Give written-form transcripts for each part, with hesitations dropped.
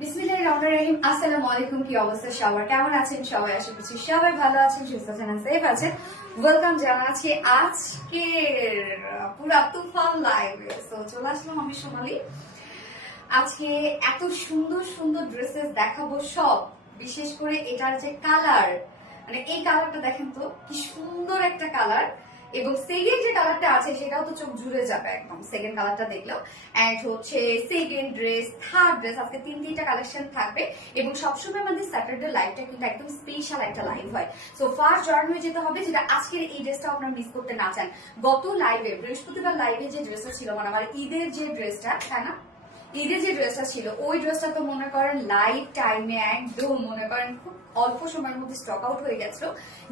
বিসমিল্লাহিররহমানিররহিম। আসসালামু আলাইকুম। কি অবস্থা সবার, কেমন আছেন সবাই? আশা করছি সবাই ভালো আছেন, সুস্থ আছেন, সেফ আছেন। ওয়েলকাম জানাচ্ছি আজকের পুরা তুফান লাইভে। তো চলে আসলাম আমি সোনালি। আজকে এত সুন্দর সুন্দর ড্রেসেস দেখাবো সব, বিশেষ করে এটার যে কালার, মানে এই কালারটা দেখেন তো কি সুন্দর একটা কালার, এবং সেকেন্ড যে কালারটা আছে সেটাও তো চোখ জুড়ে যাবে একদম সেকেন্ড কালারটা দেখলেও। এন্ড হচ্ছে সেকেন্ড ড্রেস, থার্ড ড্রেস, আজকে তিনটা কালেকশন থাকবে। এবং সবসময় আমাদের স্যাটারডে লাইভটা কিন্তু একদম স্পেশাল একটা লাইভ হয়। সো ফার্স্ট জয়েন হয়ে যেতে হবে, যেটা আজকের এই ড্রেসটা আপনারা মিস করতে না চান। গত লাইভে বৃহস্পতিবার লাইভে যে ড্রেসটা ছিল, মানে আমার ঈদের যে ড্রেসটা, তাই না, ঈদের যে ড্রেসটা ছিল ওই ড্রেসটা তো মনে করেন লাইভ টাইমে একদম মনে করেন খুব অল্প সময়ের মধ্যে স্টক আউট হয়ে গেছিল,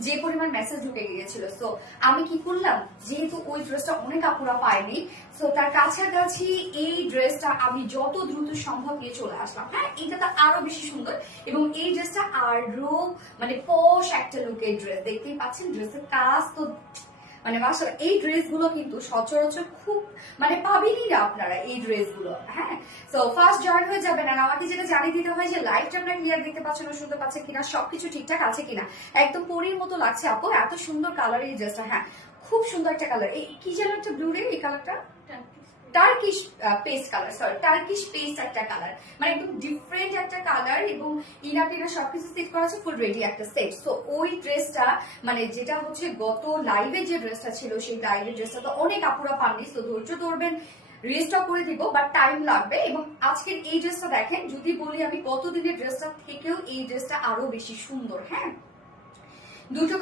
যে পরিমাণ মেসেজ ঢুকে গিয়েছিল। সো আমি কি করলাম, যেহেতু ওই ড্রেসটা অনেক আপুরা পায়নি, সো তার কাছাকাছি এই ড্রেসটা আমি যত দ্রুত সম্ভব নিয়ে চলে আসলাম। হ্যাঁ, এটা তো আরো বেশি সুন্দর, এবং এই ড্রেসটা আরো মানে পশ একটা লুকের ড্রেস। দেখতেই পাচ্ছেন ড্রেসের কাজ তো মানে মাশাআল্লাহ। এই ড্রেসগুলো কিন্তু সচরাচর খুব মানে পাবেনই না আপনারা এই ড্রেসগুলো। হ্যাঁ, সো ফার্স্ট জয়েন হয়ে যাবেন। আর আমাকে যেটা জানিয়ে দিতে হয় যে লাইভটা আপনারা ক্লিয়ার দেখতে পাচ্ছেন, শুনতে পাচ্ছেন কিনা, সবকিছু ঠিকঠাক আছে কিনা। একদম পরীর মতো লাগছে আপু, এত সুন্দর কালার এই ড্রেসটা। হ্যাঁ, খুব সুন্দর একটা কালার। এই কি যেন একটা ব্লু রে, এই কালারটা Turkish paste colour, sorry Turkish paste একটা কালার, মানে একদম ডিফারেন্ট একটা কালার। এবং ইনার সবকিছু সেট করা আছে, ফুল রেডি একটা সেট। সো ওই ড্রেসটা মানে যেটা হচ্ছে গত লাইভে যে ড্রেসটা ছিল, সেই লাইভের ড্রেসটা তো অনেক আপুরা পাননি। তো ধৈর্য ধরবেন, রিস্টক করে দিব, বাট টাইম লাগবে। এবং আজকের এই ড্রেসটা দেখেন, যদি বলি আমি গতদিনের ড্রেসটা থেকেও এই ড্রেসটা আরো বেশি সুন্দর। হ্যাঁ, দুটো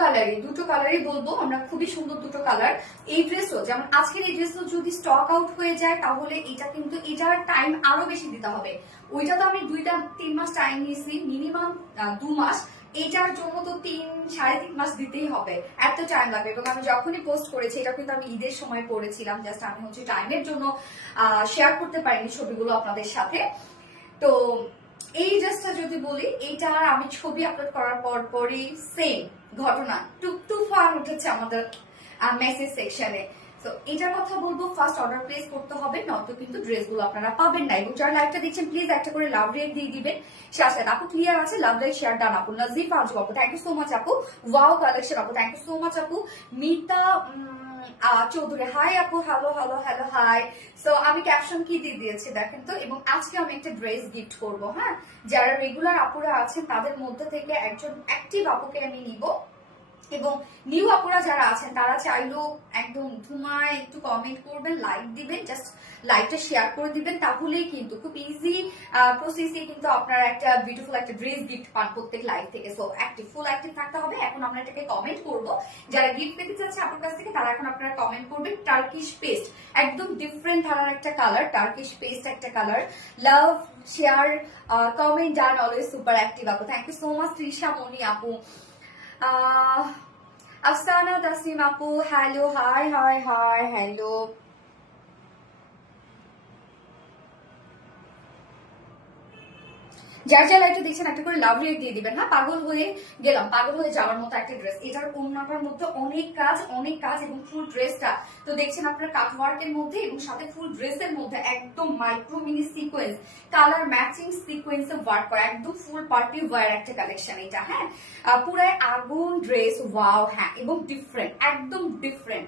কালারই বলবো আমরা, খুবই সুন্দর দুটো কালার। এই ড্রেসও যেমন আজকের এই ড্রেসও যদি স্টক আউট হয়ে যায় তাহলে এটা কিন্তু এটার টাইম আরো বেশি দিতে হবে। ওইটা তো আমি 2-3 মাস টাইম নিয়েছি, মিনিমাম 2 মাস। এটার জন্য তো 3-3.5 মাস দিতেই হবে, এত টাইম লাগবে। এবং আমি যখনই পোস্ট করেছি, এটা কিন্তু আমি ঈদের সময় পড়েছিলাম, জাস্ট আমি হচ্ছে টাইমের জন্য শেয়ার করতে পারিনি ছবিগুলো আপনাদের সাথে। তো এই ড্রেসটা যদি বলি, এইটা আমি ছবি আপলোড করার পরই সেম ঘটনা তুফান উঠেছে আমাদের মেসেজ সেকশনে। তো এটার কথা বলবো, ফার্স্ট অর্ডার প্লেস করতে হবে, নয়তো কিন্তু ড্রেসগুলো আপনারা পাবেন না। এবং যারা লাইভটা দেখছেন প্লিজ একটা করে লাভ রেট দিয়ে দিবেন। শাসেন আপু ক্লিয়ার আছে, লাভ রেট শেয়ার ডান আপু। নাজিফ আজু আপু থ্যাংক ইউ সো মাচ আপু। ওয়াও কালেকশন আপু থ্যাংক ইউ সো মাচ আপু। মিতা চৌধুরী হাই আপু, hello hello hello hi. So আমি ক্যাপশন কি দিয়ে দিয়েছি দেখেন তো। এবং আজকে আমি একটা ড্রেস গিফট করব। হ্যাঁ, যারা রেগুলার আপুরা আছেন তাদের মধ্যে থেকে একজন অ্যাক্টিভ আপুকে আমি নিব, এবং নিউ আপুরা যারা আছেন তারা চাইলেও একদম ধুমায় একটু কমেন্ট করবেন, লাইক দিবেন, জাস্ট লাইকটা শেয়ার করে দিবেন, তাহলেই কিন্তু খুব ইজি প্রসেসে কিন্তু আপনারা একটা বিউটিফুল একটা ড্রেস গিফট পান প্রত্যেক লাইভ থেকে। সো অ্যাক্টিভ, ফুল অ্যাক্টিভ থাকতে হবে। এখন আমরা এটাকে কমেন্ট করব, যারা গিফট পেতে চাচ্ছে আপনার কাছ থেকে তারা এখন আপনারা কমেন্ট করবেন টার্কিশ পেস্ট, একদম ডিফারেন্ট ধারার একটা কালার, টার্কিশ পেস্ট একটা colour. Love share comment done, always super active আপু। Thank you so much Trisha Moni আপু। আফসানা তাসনিম আপু hello, hi hi hi hello. যার যা লাইটটা দেখছেন একটা করে লাভ রেট দিয়ে দিবেন। হ্যাঁ, পাগল হয়ে গেলাম, পাগল হয়ে যাওয়ার মতো একটা ড্রেস। এটার ওড়নাটার মধ্যে অনেক কাজ এবং ফুল ড্রেসটা তো দেখছেন আপনার কাটওয়ার্কের মধ্যে এবং সাথে ফুল ড্রেসের মধ্যে একদম micro mini sequence, colour matching সিকোয়েন্সে ওয়ার্ক করা, একদম ফুল পার্টি ওয়্যার একটা কালেকশন এটা। হ্যাঁ, পুরাই আগুন ড্রেস, ওয়াও। হ্যাঁ, এবং ডিফারেন্ট, একদম ডিফারেন্ট।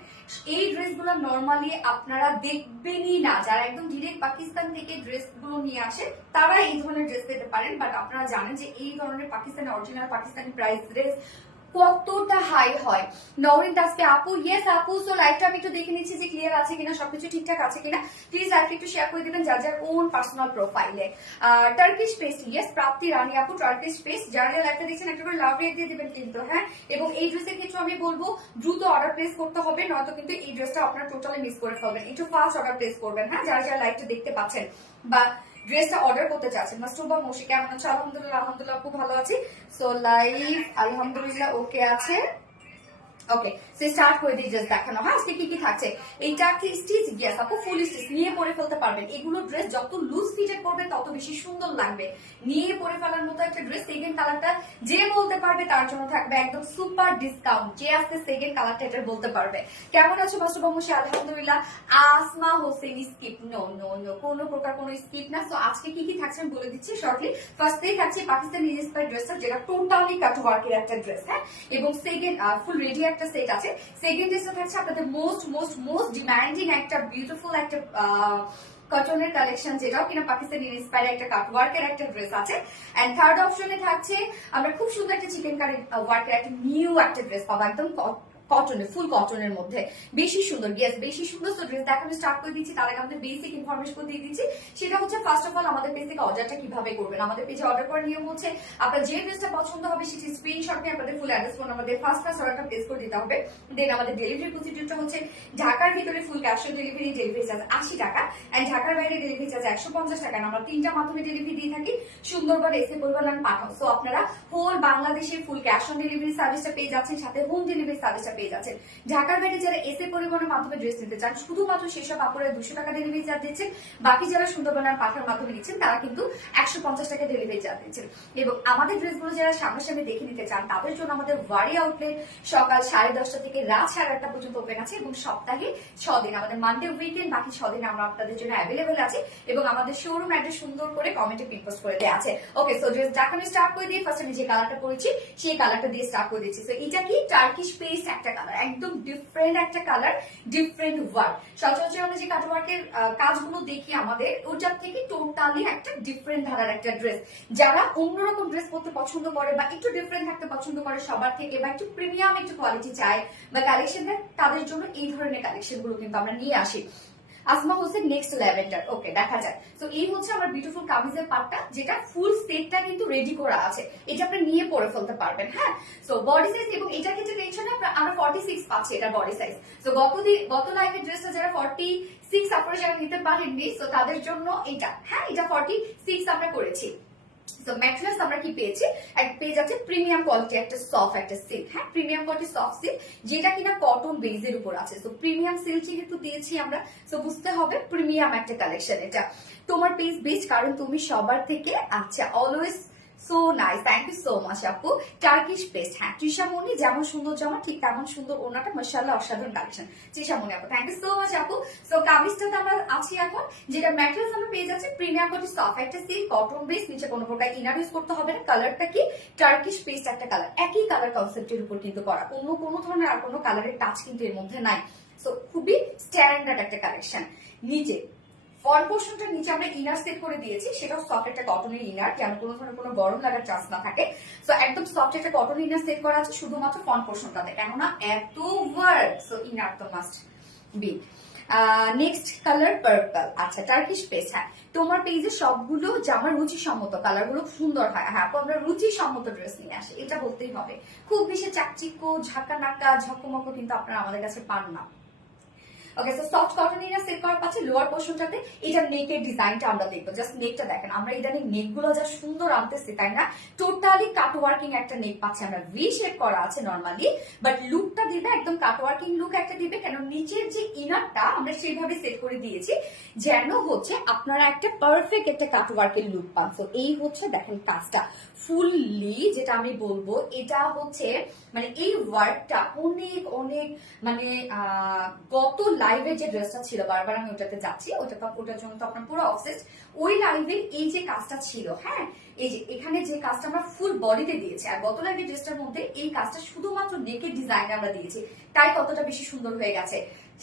এই ড্রেসগুলো নরমালি আপনারা দেখবেনই না। যারা একদম ডিরেক্ট পাকিস্তান থেকে ড্রেসগুলো নিয়ে আসে তারা এই ধরনের ড্রেস পেতে পারেন, বাট আপনারা জানেন যে এই ধরনের Pakistani original Pakistani price dress কতটা হাই হয়। নওরিন তাসকে আপু, ইয়েস আপু। সো লাইভটা আমি একটু দেখে নিচ্ছি যে ক্লিয়ার আছে কিনা, সবকিছু ঠিকঠাক আছে কিনা। প্লিজ লাইভটা একটু শেয়ার করে দিবেন যার যার ওন পার্সোনাল প্রোফাইলে। টার্কিশ পেস্ট, ইয়েস প্রাপ্তি রানী আপু, টার্কিশ পেস্ট। যারা যারা লাইভটা দেখছেন একটা করে লাভ রেট দিয়ে দিবেন কিন্তু। হ্যাঁ, এবং এই ড্রেসের ক্ষেত্রে আমি বলবো দ্রুত অর্ডার প্লেস করতে হবে, নয়তো কিন্তু এই ড্রেসটা আপনারা টোটালি মিস করে ফেলবেন। একটু ফাস্ট অর্ডার প্লেস করবেন। হ্যাঁ, যারা যারা লাইভটা দেখতে পাচ্ছেন বা ড্রেসটা অর্ডার করতে চাচ্ছেন। মাস্টুবা মৌসি কেমন আছে? আলহামদুলিল্লাহ, আলহামদুলিল্লাহ খুব ভালো আছি। সো লাইভ আলহামদুলিল্লাহ ওকে আছে। ওকে, সে স্টার্ট করে দিই ড্রেস দেখানো। হ্যাঁ, আজকে কি কি থাকছে? এইটা কি স্টিচ? ইয়েস আপু, ফুল স্টিচ। নিয়ে পরে ফেলতে পারবেন। এগুলো ড্রেস যত লুজ ফিটেড করবে তত বেশি সুন্দর লাগবে। নিয়ে পরে ফেলার মতো একটা ড্রেস। সেকেন্ড কালারটা যে বলতে পারবে তার জন্য থাকবে একদম সুপার ডিসকাউন্ট। যে আজকে সেকেন্ড কালারটা এটা বলতে পারবে। কেমন আছো মাস্টুবা মৌসি? আলহামদুলিল্লাহ। Asma Hossain skip, no no no, কোনো প্রকার কোনো স্কিপ না। সো আজকে কি কি থাকছে আমি বলে দিচ্ছি শর্টলি। ফার্স্টেই থাকছে পাকিস্তানি ইন্সপায়ার্ড ড্রেসটা, যেটা টোটালি কাট ওয়ার্কের একটা ড্রেস। হ্যাঁ, এবং সেকেন্ড ফুল রেডি একটা সেট আছে। সেকেন্ড ড্রেসটা থাকছে আপনাদের মোস্ট ডিমান্ডিং একটা বিউটিফুল একটা কটনের কালেকশন, যেটাও কিনা পাকিস্তানি ইন্সপায়ার্ড একটা কাট ওয়ার্কের একটা ড্রেস আছে। এন্ড থার্ড অপশনে থাকছে আমরা খুব সুন্দর একটা চিকেন কারি ওয়ার্কের একটা নিউ একটা ড্রেস পাবো, একদম কটনের, ফুল কটনের মধ্যে। বেশি সুন্দর, ইয়েস বেশি সুন্দর। তো ড্রেস দেখানো স্টার্ট করে দিচ্ছি, তার আগে আমাদের বেসিক ইনফরমেশন দিয়ে দিচ্ছি। সেটা হচ্ছে ফার্স্ট অফ অল আমাদের পেজ থেকে অর্ডারটা কিভাবে করবেন। আমাদের পেজে অর্ডার করার নিয়ম হচ্ছে আপনার যে ড্রেসটা পছন্দ হবে সেটি স্ক্রিনশট নিয়ে আপনাদের ফুল অ্যাড্রেস ফোন আমাদের ফার্স্ট অর্ডারটা প্লেস করে দিতে হবে। দেন আমাদের ডেলিভারি প্রসিডিউরটা হচ্ছে ঢাকার ভিতরে full cash on delivery, delivery charge 80 টাকা। এন্ড ঢাকার বাইরে ডেলিভারি চার্জ 150 টাকা। আমরা তিনটা মাধ্যমে ডেলিভারি দিয়ে থাকি, সুন্দরবন, এসে পরিবহন, পাঠাও। সো আপনারা হোল বাংলাদেশের ফুল ক্যাশ অন ডেলিভারি সার্ভিসটা পেয়ে যাচ্ছেন, সাথে হোম ডেলিভারি সার্ভিসটা পেয়ে যাচ্ছেন। ঢাকার বাইরে যারা এসে পরিবহনের মাধ্যমে ড্রেস নিতে চান শুধুমাত্র সেসব আপুরা 200 টাকা ডেলিভারি চার্জ দিচ্ছেন। বাকি যারা সুন্দরবন আর পাঠার মাধ্যমে নিচ্ছেন তারা কিন্তু 150 টাকা ডেলিভারি চার্জ দিচ্ছেন। এবং আমাদের ড্রেসগুলো যারা সামনাসামনি দেখে নিতে চান তাদের জন্য আমাদের ওয়ারি আউটলেট সকাল 10:30 থেকে রাত 8:30 পর্যন্ত ওপেন আছে এবং সপ্তাহে 6 দিন, আমাদের মানডে উইকেন্ড, বাকি 6 দিন আমরা আপনাদের জন্য অ্যাভেলেবেল আছে। এবং আমাদের শোরুম অ্যাড্রেস সুন্দর করে কমেন্টে পিন পোস্ট করে দেওয়া আছে। ওকে, সো ড্রেস দেখানো স্টার্ট করে দিই। ফার্স্ট আমি যে কালারটা পরেছি সেই কালারটা দিয়ে স্টার্ট করে দিচ্ছি। সো এটা কি টার্কিশ পেস্ট একটা কালার, একদম ডিফারেন্ট একটা কালার, ডিফারেন্ট ওয়ার্ক। সচরাচর আমরা যে কাটওয়ার্কের কাজগুলো দেখি আমাদের ওটার থেকে টোটালি একটা ডিফারেন্ট ধারার একটা ড্রেস। যারা অন্যরকম ড্রেস পরতে পছন্দ করে বা একটু ডিফারেন্ট থাকতে পছন্দ করে সবার থেকে, বা একটু প্রিমিয়াম একটু কোয়ালিটি চায় বা কালেকশন দেয়, তাদের জন্য এই ধরনের কালেকশন গুলো কিন্তু আমরা নিয়ে আসি। Asma Hossain next lavender. Okay, দেখা যায়। তো এই হচ্ছে আমার বিউটিফুল কামিজের পার্টটা, যেটা ফুল সেটটা কিন্তু রেডি করা আছে। এটা আপনি নিয়ে পরে ফেলতে পারবেন। হ্যাঁ, সো বডি সাইজ এবং এটার ক্ষেত্রে টেনশন আমরা 46 পাচ্ছি এটা বডি সাইজ। তো গত লাইভের ড্রেসটা যারা 46 আপনারা যারা নিতে পারেননি, তো তাদের জন্য এটা, হ্যাঁ এটা 46 আমরা করেছি। তো ম্যাটেরিয়ালস আমরা কি পেয়েছি, পেয়ে যাচ্ছে প্রিমিয়াম কোয়ালিটি একটা সফট একটা সিল্ক। হ্যাঁ, প্রিমিয়াম কোয়ালিটি সফট সিল্ক, যেটা কিনা কটন বেজের উপর আছে। তো প্রিমিয়াম সিল্ক যেহেতু দিয়েছি আমরা, তো বুঝতে হবে প্রিমিয়াম একটা কালেকশন এটা। তোমার পেজ বেস্ট কারণ তুমি সবার থেকে, আচ্ছা always so nice, thank you so much আপু। টার্কিশ পেস্ট, হ্যাঁ তৃষামণি যেমন সুন্দর জামা ঠিক তেমন সুন্দর ওনাটা, মাশাআল্লাহ অসাধারণ কালেকশন। তৃষামণি আপু, থ্যাংক ইউ সো মাচ আপু। সো কামিজটাতে আমরা আছি এখন, যেটা ম্যাটেরিয়ালস আমরা পেয়ে যাচ্ছি প্রিমিয়াম কোয়ালিটি সফট একটা সিল্ক কটন বেস, নিচে কোনো প্রকার ইনার ইউজ করতে হবে না। কালারটা কি টার্কিশ পেস্ট একটা কালার, একই কালার কনসেপ্টের উপর কিন্তু করা, অন্য কোনো ধরনের আর কোনো কালারের টাচ কিন্তু এর মধ্যে নাই। সো খুবই স্ট্যান্ডার্ড একটা কালেকশন। নিচে ফ্রন্ট পোর্শনটা নিচে আমরা ইনার সেট করে দিয়েছি, সেটাও সফট একটা কটনের ইনার, যেন কোনো ধরনের কোনো গরম লাগার চান্স না থাকে। সো একদম সফট একটা কটন ইনার সেট করা আছে শুধুমাত্র ফ্রন্ট পোর্শনটাতে, কেননা এত ওয়ার্ক। সো ইনার তো must be. Next colour purple, আচ্ছা টার্কিশ পেস্ট। হ্যাঁ, তোমার পেজে সবগুলো জামার রুচিসম্মত কালারগুলো সুন্দর হয়। হ্যাঁ, আমরা রুচিসম্মত ড্রেস নিয়ে আসি, এটা বলতেই হবে। খুব বেশি চাকচিক্য ঝাঁকা নাকা ঝকমক কিন্তু আপনারা আমাদের কাছে পান না। Okay, so soft cotton area set করা পাচ্ছে লোয়ার পোর্শনটাতে। এটা নেকের ডিজাইনটা আমরা দেখবো, জাস্ট নেকটা দেখেন। আমরা ইদানিং নেক গুলো যা সুন্দর আনতেছি তাই না, টোটালি কাট ওয়ার্কিং একটা নেক পাচ্ছি আমরা, ভি শেপ করা আছে নরমালি, বাট লুকটা দিবে একদম কাট ওয়ার্কিং লুক একটা দিবে। কেন নিচের যে ইনারটা আমরা সেইভাবে সেট করে দিয়েছি যেন হচ্ছে আপনারা একটা পারফেক্ট একটা কাট ওয়ার্কের লুক পান। তো এই হচ্ছে দেখেন কাজটা ফুললি, যেটা আমি বলবো এটা হচ্ছে মানে এই ওয়ার্কটা অনেক অনেক মানে গত লাইভে যে ড্রেসটা ছিল, বারবার আমি ওটাতে যাচ্ছি, ওটার জন্য তো আপনার পুরো অবসেসড। ওই লাইভে এই যে কাজটা ছিল, হ্যাঁ এই যে এখানে যে কাজটা আমরা ফুল বডিতে দিয়েছি, আর গত লাইভের ড্রেসটার মধ্যে এই কাজটা শুধুমাত্র নেকের ডিজাইনে আমরা দিয়েছি, তাই কতটা বেশি সুন্দর হয়ে গেছে।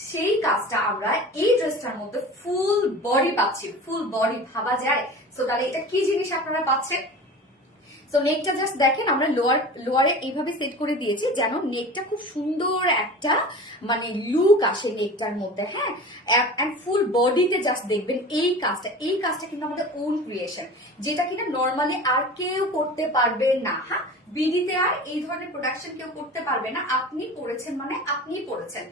সেই কাজটা আমরা এই ড্রেসটার মধ্যে ফুল বডি পাচ্ছি, ফুল বডি ভাবা যায়। সো তাহলে এটা কি জিনিস আপনারা পাচ্ছেন? সো নেকটা জাস্ট দেখেন, আমরা লোয়ারে এইভাবে সেট করে দিয়েছি যেন নেকটা খুব সুন্দর একটা মানে লুক আসে নেকটার মধ্যে, হ্যাঁ। এন্ড ফুল বডিতে জাস্ট দেখবেন এই কাজটা কিন্তু আমাদের ওন ক্রিয়েশন, যেটা কিনা নর্মালি আর কেউ করতে পারবে না, হ্যাঁ। বিডিতে আর এই ধরনের প্রোডাকশন কেউ করতে পারবে না, আপনি পড়েছেন মানে আপনিই পড়েছেন।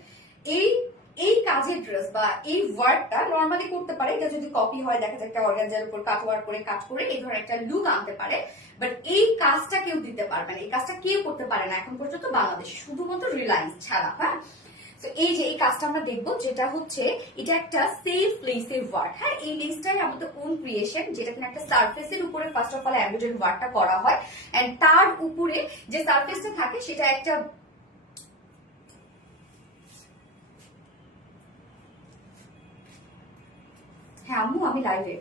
এই কাজের ড্রেস বা এই ওয়ার্কটা নর্মালি করতে পারে, এটা যদি কপি হয় দেখা যায় একটা অর্গানজার উপর কাট ওয়ার্ক করে কাট করে এই ধরনের একটা লুক আনতে পারে, বাট এই কাজটা কেউ দিতে পারবে না, এই কাজটা কেউ করতে পারে না এখন পর্যন্ত বাংলাদেশে, শুধুমাত্র রিলায়েন্স ছাড়া, হ্যাঁ। তো এই যে এই কাজটা আমরা দেখবো, যেটা হচ্ছে এটা একটা সেলফ লেসের ওয়ার্ক, হ্যাঁ। এই লেসটাই আমাদের ওন ক্রিয়েশন, যেটা কিনা একটা সারফেসের উপরে ফার্স্ট অফ অল এমব্রয়ডারি ওয়ার্কটা করা হয়, এন্ড তার উপরে যে সারফেসটা থাকে সেটা একটা হ্যাঁ আম্মু আমি লাইভে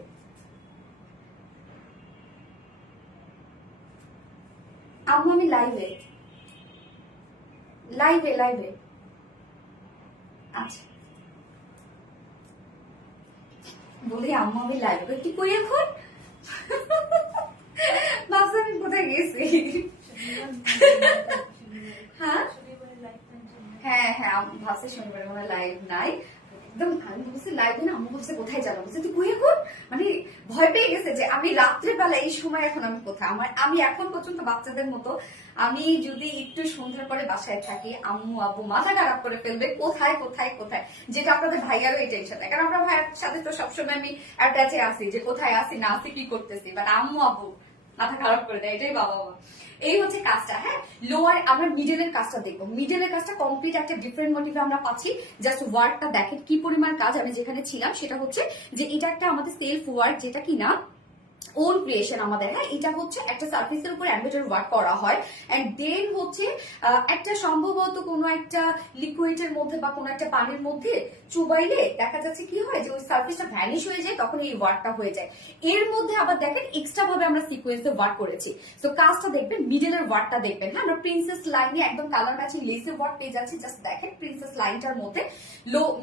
লাইভে লাইভে লাইভে আচ্ছা বলি আম্মু আমি লাইভে কি করি এখন, ভাবছি আমি কোথায় গেছি। হ্যাঁ হ্যাঁ হ্যাঁ ভাবছি শনিবার মনে লাইভ নাই, একদম আমি বলছি লাইভ না, আম্মু বলছে কোথায় যাবো, বলছে তুই কই এখন, মানে ভয় পেয়ে গেছে যে আমি রাত্রেবেলা এই সময় এখন আমি কোথায়। আমি এখন পর্যন্ত বাচ্চাদের মতো, আমি যদি একটু সন্ধ্যার পরে বাসায় থাকি আম্মু আব্বু মাথা খারাপ করে ফেলবে, কোথায় কোথায় কোথায়, যেটা আপনাদের ভাইয়ারও এই টেনশন থাকে, কারণ আমরা ভাইয়ার সাথে তো সবসময় আমি অ্যাটাচে আসি যে কোথায় আসি না আসি কি করতেছি, বাট আম্মু আব্বু মাথা খারাপ করে দেয়, এটাই বাবা মা। এই হচ্ছে কাজটা, হ্যাঁ। লোয়ার আমরা মিডলের কাজটা দেখবো, মিডলের কাজটা কমপ্লিট একটা ডিফারেন্ট মোটিভে আমরা পাচ্ছি, জাস্ট ওয়ার্কটা দেখেন কি পরিমাণ কাজ। আমি যেখানে ছিলাম সেটা হচ্ছে যে এটা একটা আমাদের সেলফ ওয়ার্ক, যেটা কিনা ওন ক্রিয়েশন আমাদের, হ্যাঁ। এটা হচ্ছে একটা সার্ফেসের উপর এমব্রয়ডারি ওয়ার্ক করা হয়, এন্ড দেন হচ্ছে একটা সম্ভবত কোনো একটা লিকুইডের মধ্যে বা কোনো একটা পানির মধ্যে চুবাইলে দেখা যাচ্ছে কি হয় যে ওই সার্ফেসটা ভ্যানিশ হয়ে যায়, তখন এই ওয়ার্কটা হয়ে যায়। এর মধ্যে আবার দেখেন এক্সট্রা ভাবে আমরা সিকোয়েন্সে ওয়ার্ক করেছি। তো কাজটা দেখবেন, মিডলের ওয়ার্কটা দেখবেন, হ্যাঁ। আমরা প্রিন্সেস লাইনে একদম কালার ম্যাচিং লেসের ওয়ার্ক পেয়ে যাচ্ছি, জাস্ট দেখেন প্রিন্সেস লাইনটার মধ্যে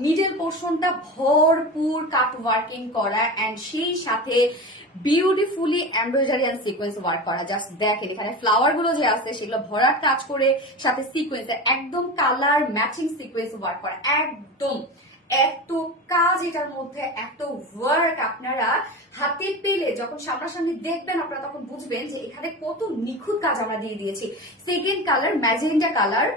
মিডল পোর্শনটা ভরপুর কাট ওয়ার্কিং করা, এন্ড সেই সাথে beautifully embroidery and sequence work করা। জাস্ট দেখেন এখানে ফ্লাওয়ার গুলো যে আছে সেগুলো ভরাট কাজ করে, সাথে সিকোয়েন্স একদম কালার ম্যাচিং সিকোয়েন্স ওয়ার্ক করা, একদম এত কাজ এটার মধ্যে, এত ওয়ার্ক। আপনারা হাতে পেলে যখন সামনাসামনি দেখবেন আপনারা তখন বুঝবেন যে এখানে কত নিখুঁত কাজ আমরা দিয়ে দিয়েছি। সেকেন্ড কালার ম্যাজেন্ডা কালার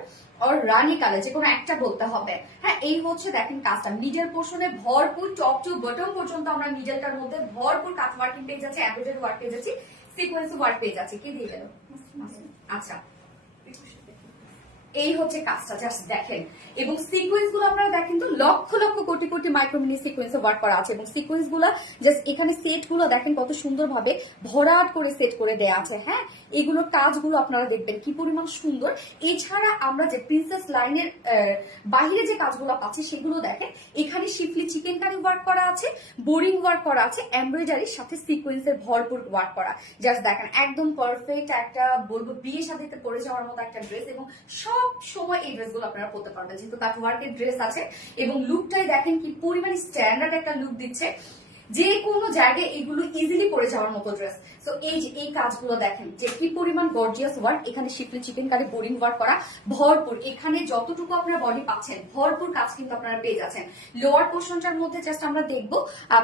আর রানি কালার, যে কোনো একটা বলতে হবে, হ্যাঁ। এই হচ্ছে দেখেন কাজটা মিডল পোর্শনে ভরপুর, টপ টু বটম পর্যন্ত আমরা মিডলটার মধ্যে ভরপুর কাট ওয়ার্কিং পেয়ে যাচ্ছি, এমব্রয়ডারি ওয়ার্ক পেয়ে যাচ্ছি, সিকোয়েন্স ওয়ার্ক পেয়ে যাচ্ছি। কি দিয়ে গেল? আচ্ছা এই হচ্ছে কাজটা, জাস্ট দেখেন। এবং সিকোয়েন্স গুলো আপনারা দেখেন তো lakh lakh crore crore micromini sequence work করা আছে, এবং সিকোয়েন্স গুলো জাস্ট এখানে সেট গুলো দেখেন কত সুন্দরভাবে ভরাট করে সেট করে দেয়া আছে, হ্যাঁ। এগুলোর কাজগুলো আপনারা দেখবেন কি পরিমাণ সুন্দর। এছাড়া আমরা যে প্রিন্সেস লাইনের বাহিরে যে কাজগুলো পাচ্ছি সেগুলো দেখেন, এখানে শিফলি চিকেন কারি ওয়ার্ক করা আছে, বোরিং ওয়ার্ক করা আছে, এমব্রয়ডারির সাথে সিকোয়েন্সের ভরপুর ওয়ার্ক করা। জাস্ট দেখেন একদম পারফেক্ট একটা বলবো বিয়ে শাদীতে পরে যাওয়ার মতো একটা ড্রেস, এবং সব সময় এই ড্রেসগুলো আপনারা পরতে পারবেন যেহেতু কাট ওয়ার্কের ড্রেস আছে। এবং লুকটাই দেখেন কি পরিমাণ স্ট্যান্ডার্ড একটা লুক দিচ্ছে। যে কোনো জায়গায় এগুলো ইজিলি পরে যাওয়ার মতো ড্রেস। সো এই যে এই কাজগুলো দেখেন যে কি পরিমাণ গর্জিয়াস ওয়ার্ক, এখানে শিফলি চিকেন কারি বোরিং ওয়ার্ক করা ভরপুর, এখানে যতটুকু আপনারা বডি পাচ্ছেন ভরপুর কাজ কিন্তু আপনারা পেয়ে যাচ্ছেন। লোয়ার পোর্শনটার মধ্যে জাস্ট আমরা দেখবো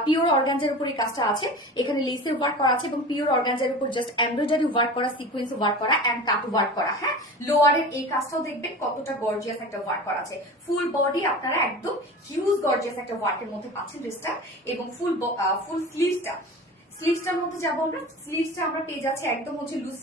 পিওর অর্গানজার উপর এই কাজটা আছে, এখানে লেসের ওয়ার্ক করা আছে এবং পিওর অর্গানজার উপর জাস্ট এমব্রয়ডারি ওয়ার্ক করা, সিকোয়েন্স ওয়ার্ক করা এন্ড কাটু ওয়ার্ক করা। হ্যাঁ, লোয়ারের এই কাজটাও দেখবেন কতটা গর্জিয়াস একটা ওয়ার্ক করা আছে। ফুল বডি আপনারা একদম হিউজ গর্জিয়াস একটা ওয়ার্কের মধ্যে পাচ্ছেন ড্রেসটা, এবং ফুল স্লিভসটার মধ্যে যাবো আমরা। স্লিভসটা আমরা পেয়ে যাচ্ছি একদম হচ্ছে লুজ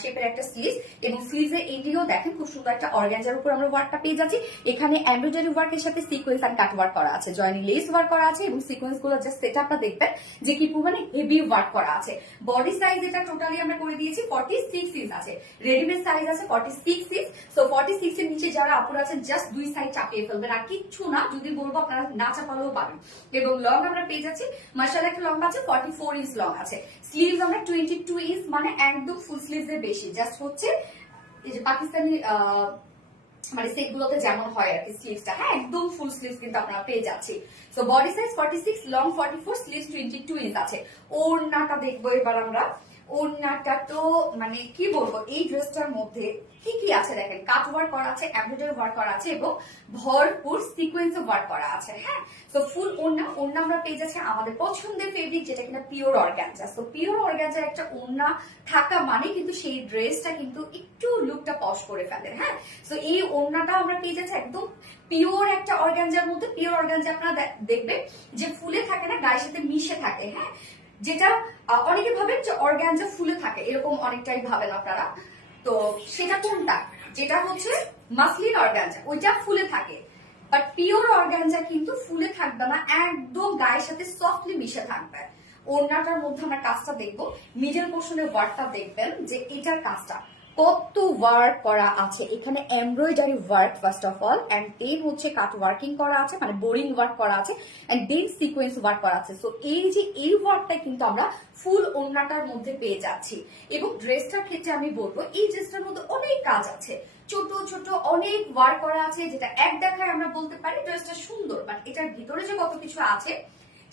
শেপের একটা স্লিভস, এবং স্লিভসের এন্ডিও দেখেন খুব সুন্দর একটা অর্গানজার উপর আমরা ওয়ার্কটা পেয়ে যাচ্ছি। এখানে এমব্রয়ডারি ওয়ার্কের সাথে সিকোয়েন্স এন্ড কাট ওয়ার্ক করা আছে, জয়েনিং লেস ওয়ার্ক করা আছে, এবং সিকোয়েন্স গুলো জাস্ট সেটআপটা দেখবেন যে কি পরিমাণে হেভি ওয়ার্ক করা আছে। বডি সাইজ এটা টোটালি আমরা করে দিয়েছি 46 ইঞ্চ আছে, রেডিমেড সাইজ আছে 46 ইঞ্চ। সো 46 এর নিচে যারা আপুরা আছেন জাস্ট দুই সাইড চাপিয়ে ফেলবেন, আর কিচ্ছু না, যদি বলবো আপনারা না চাপালেও পাবেন। এবং লং আমরা পেয়ে যাচ্ছি মাশাআল্লাহ একটা লং আছে 44 ইঞ্চ লং আছে। স্লিভস আমরা 22 ইঞ্চ, মানে একদম ফুল স্লিভস এর বেশি, জাস্ট হচ্ছে এই যে পাকিস্তানি মানে সেট গুলোতে যেমন হয় আর কি স্লিভসটা, হ্যাঁ একদম ফুল স্লিভস কিন্তু আপনারা পেয়ে যাচ্ছি। So body size 46, long 44, sleeves 22 inch আছে। ওড়নাটা দেখবো এবার আমরা। ওড়নাটা তো মানে কি বলবো, এই ড্রেসটার মধ্যে কি কি আছে দেখেন, কাট ওয়ার্ক করা আছে, এমব্রয়ডারি ওয়ার্ক করা আছে এবং ভরপুর সিকোয়েন্স ওয়ার্ক করা আছে। হ্যাঁ, তো ফুল ওড়না আমরা পেয়ে যাচ্ছে আমাদের পছন্দের ফেব্রিক যেটা কিনা পিওর অর্গানজা। তো পিওর অর্গানজার একটা ওড়না থাকা মানে কিন্তু সেই ড্রেসটা কিন্তু একটু লুকটা পশ করে ফেলে। হ্যাঁ, তো এই ওড়নাটা আমরা পেয়ে যাচ্ছি একদম পিওর একটা অর্গানজার মধ্যে। পিওর অর্গানজা আপনারা দেখবেন যে ফুলে থাকে না, গায়ের সাথে মিশে থাকে। হ্যাঁ, যেটা অনেকে ভাবেন যে অর্গানজা ফুলে থাকে, এরকম অনেকটাই ভাবেন আপনারা। তো সেটা কোনটা, যেটা হচ্ছে মাসলিন অর্গানজা ওইটা ফুলে থাকে, বাট পিওর অর্গানজা কিন্তু ফুলে থাকবে না, একদম গায়ের সাথে সফটলি মিশে থাকবে। ওড়নাটার মধ্যে আমরা কাজটা দেখবো, মিডল পোর্শনের ওয়ার্কটা দেখবেন যে এটার কাজটা কত ওয়ার্ক করা আছে। এখানে embroidery work first of all, and then হচ্ছে কাট ওয়ার্কিং করা আছে, মানে বোরিং ওয়ার্ক করা আছে, এন্ড দেন সিকোয়েন্স ওয়ার্ক করা আছে। সো এই যে এই ওয়ার্কটা কিন্তু আমরা ফুল ওড়নাটার মধ্যে পেয়ে যাচ্ছি। এবং ড্রেসটার ক্ষেত্রে আমি বলবো এই ড্রেসটার মধ্যে অনেক কাজ আছে, ছোট ছোট অনেক ওয়ার্ক করা আছে, যেটা এক দেখায় আমরা বলতে পারি ড্রেসটা সুন্দর, বাট এটার ভিতরে যে কত কিছু আছে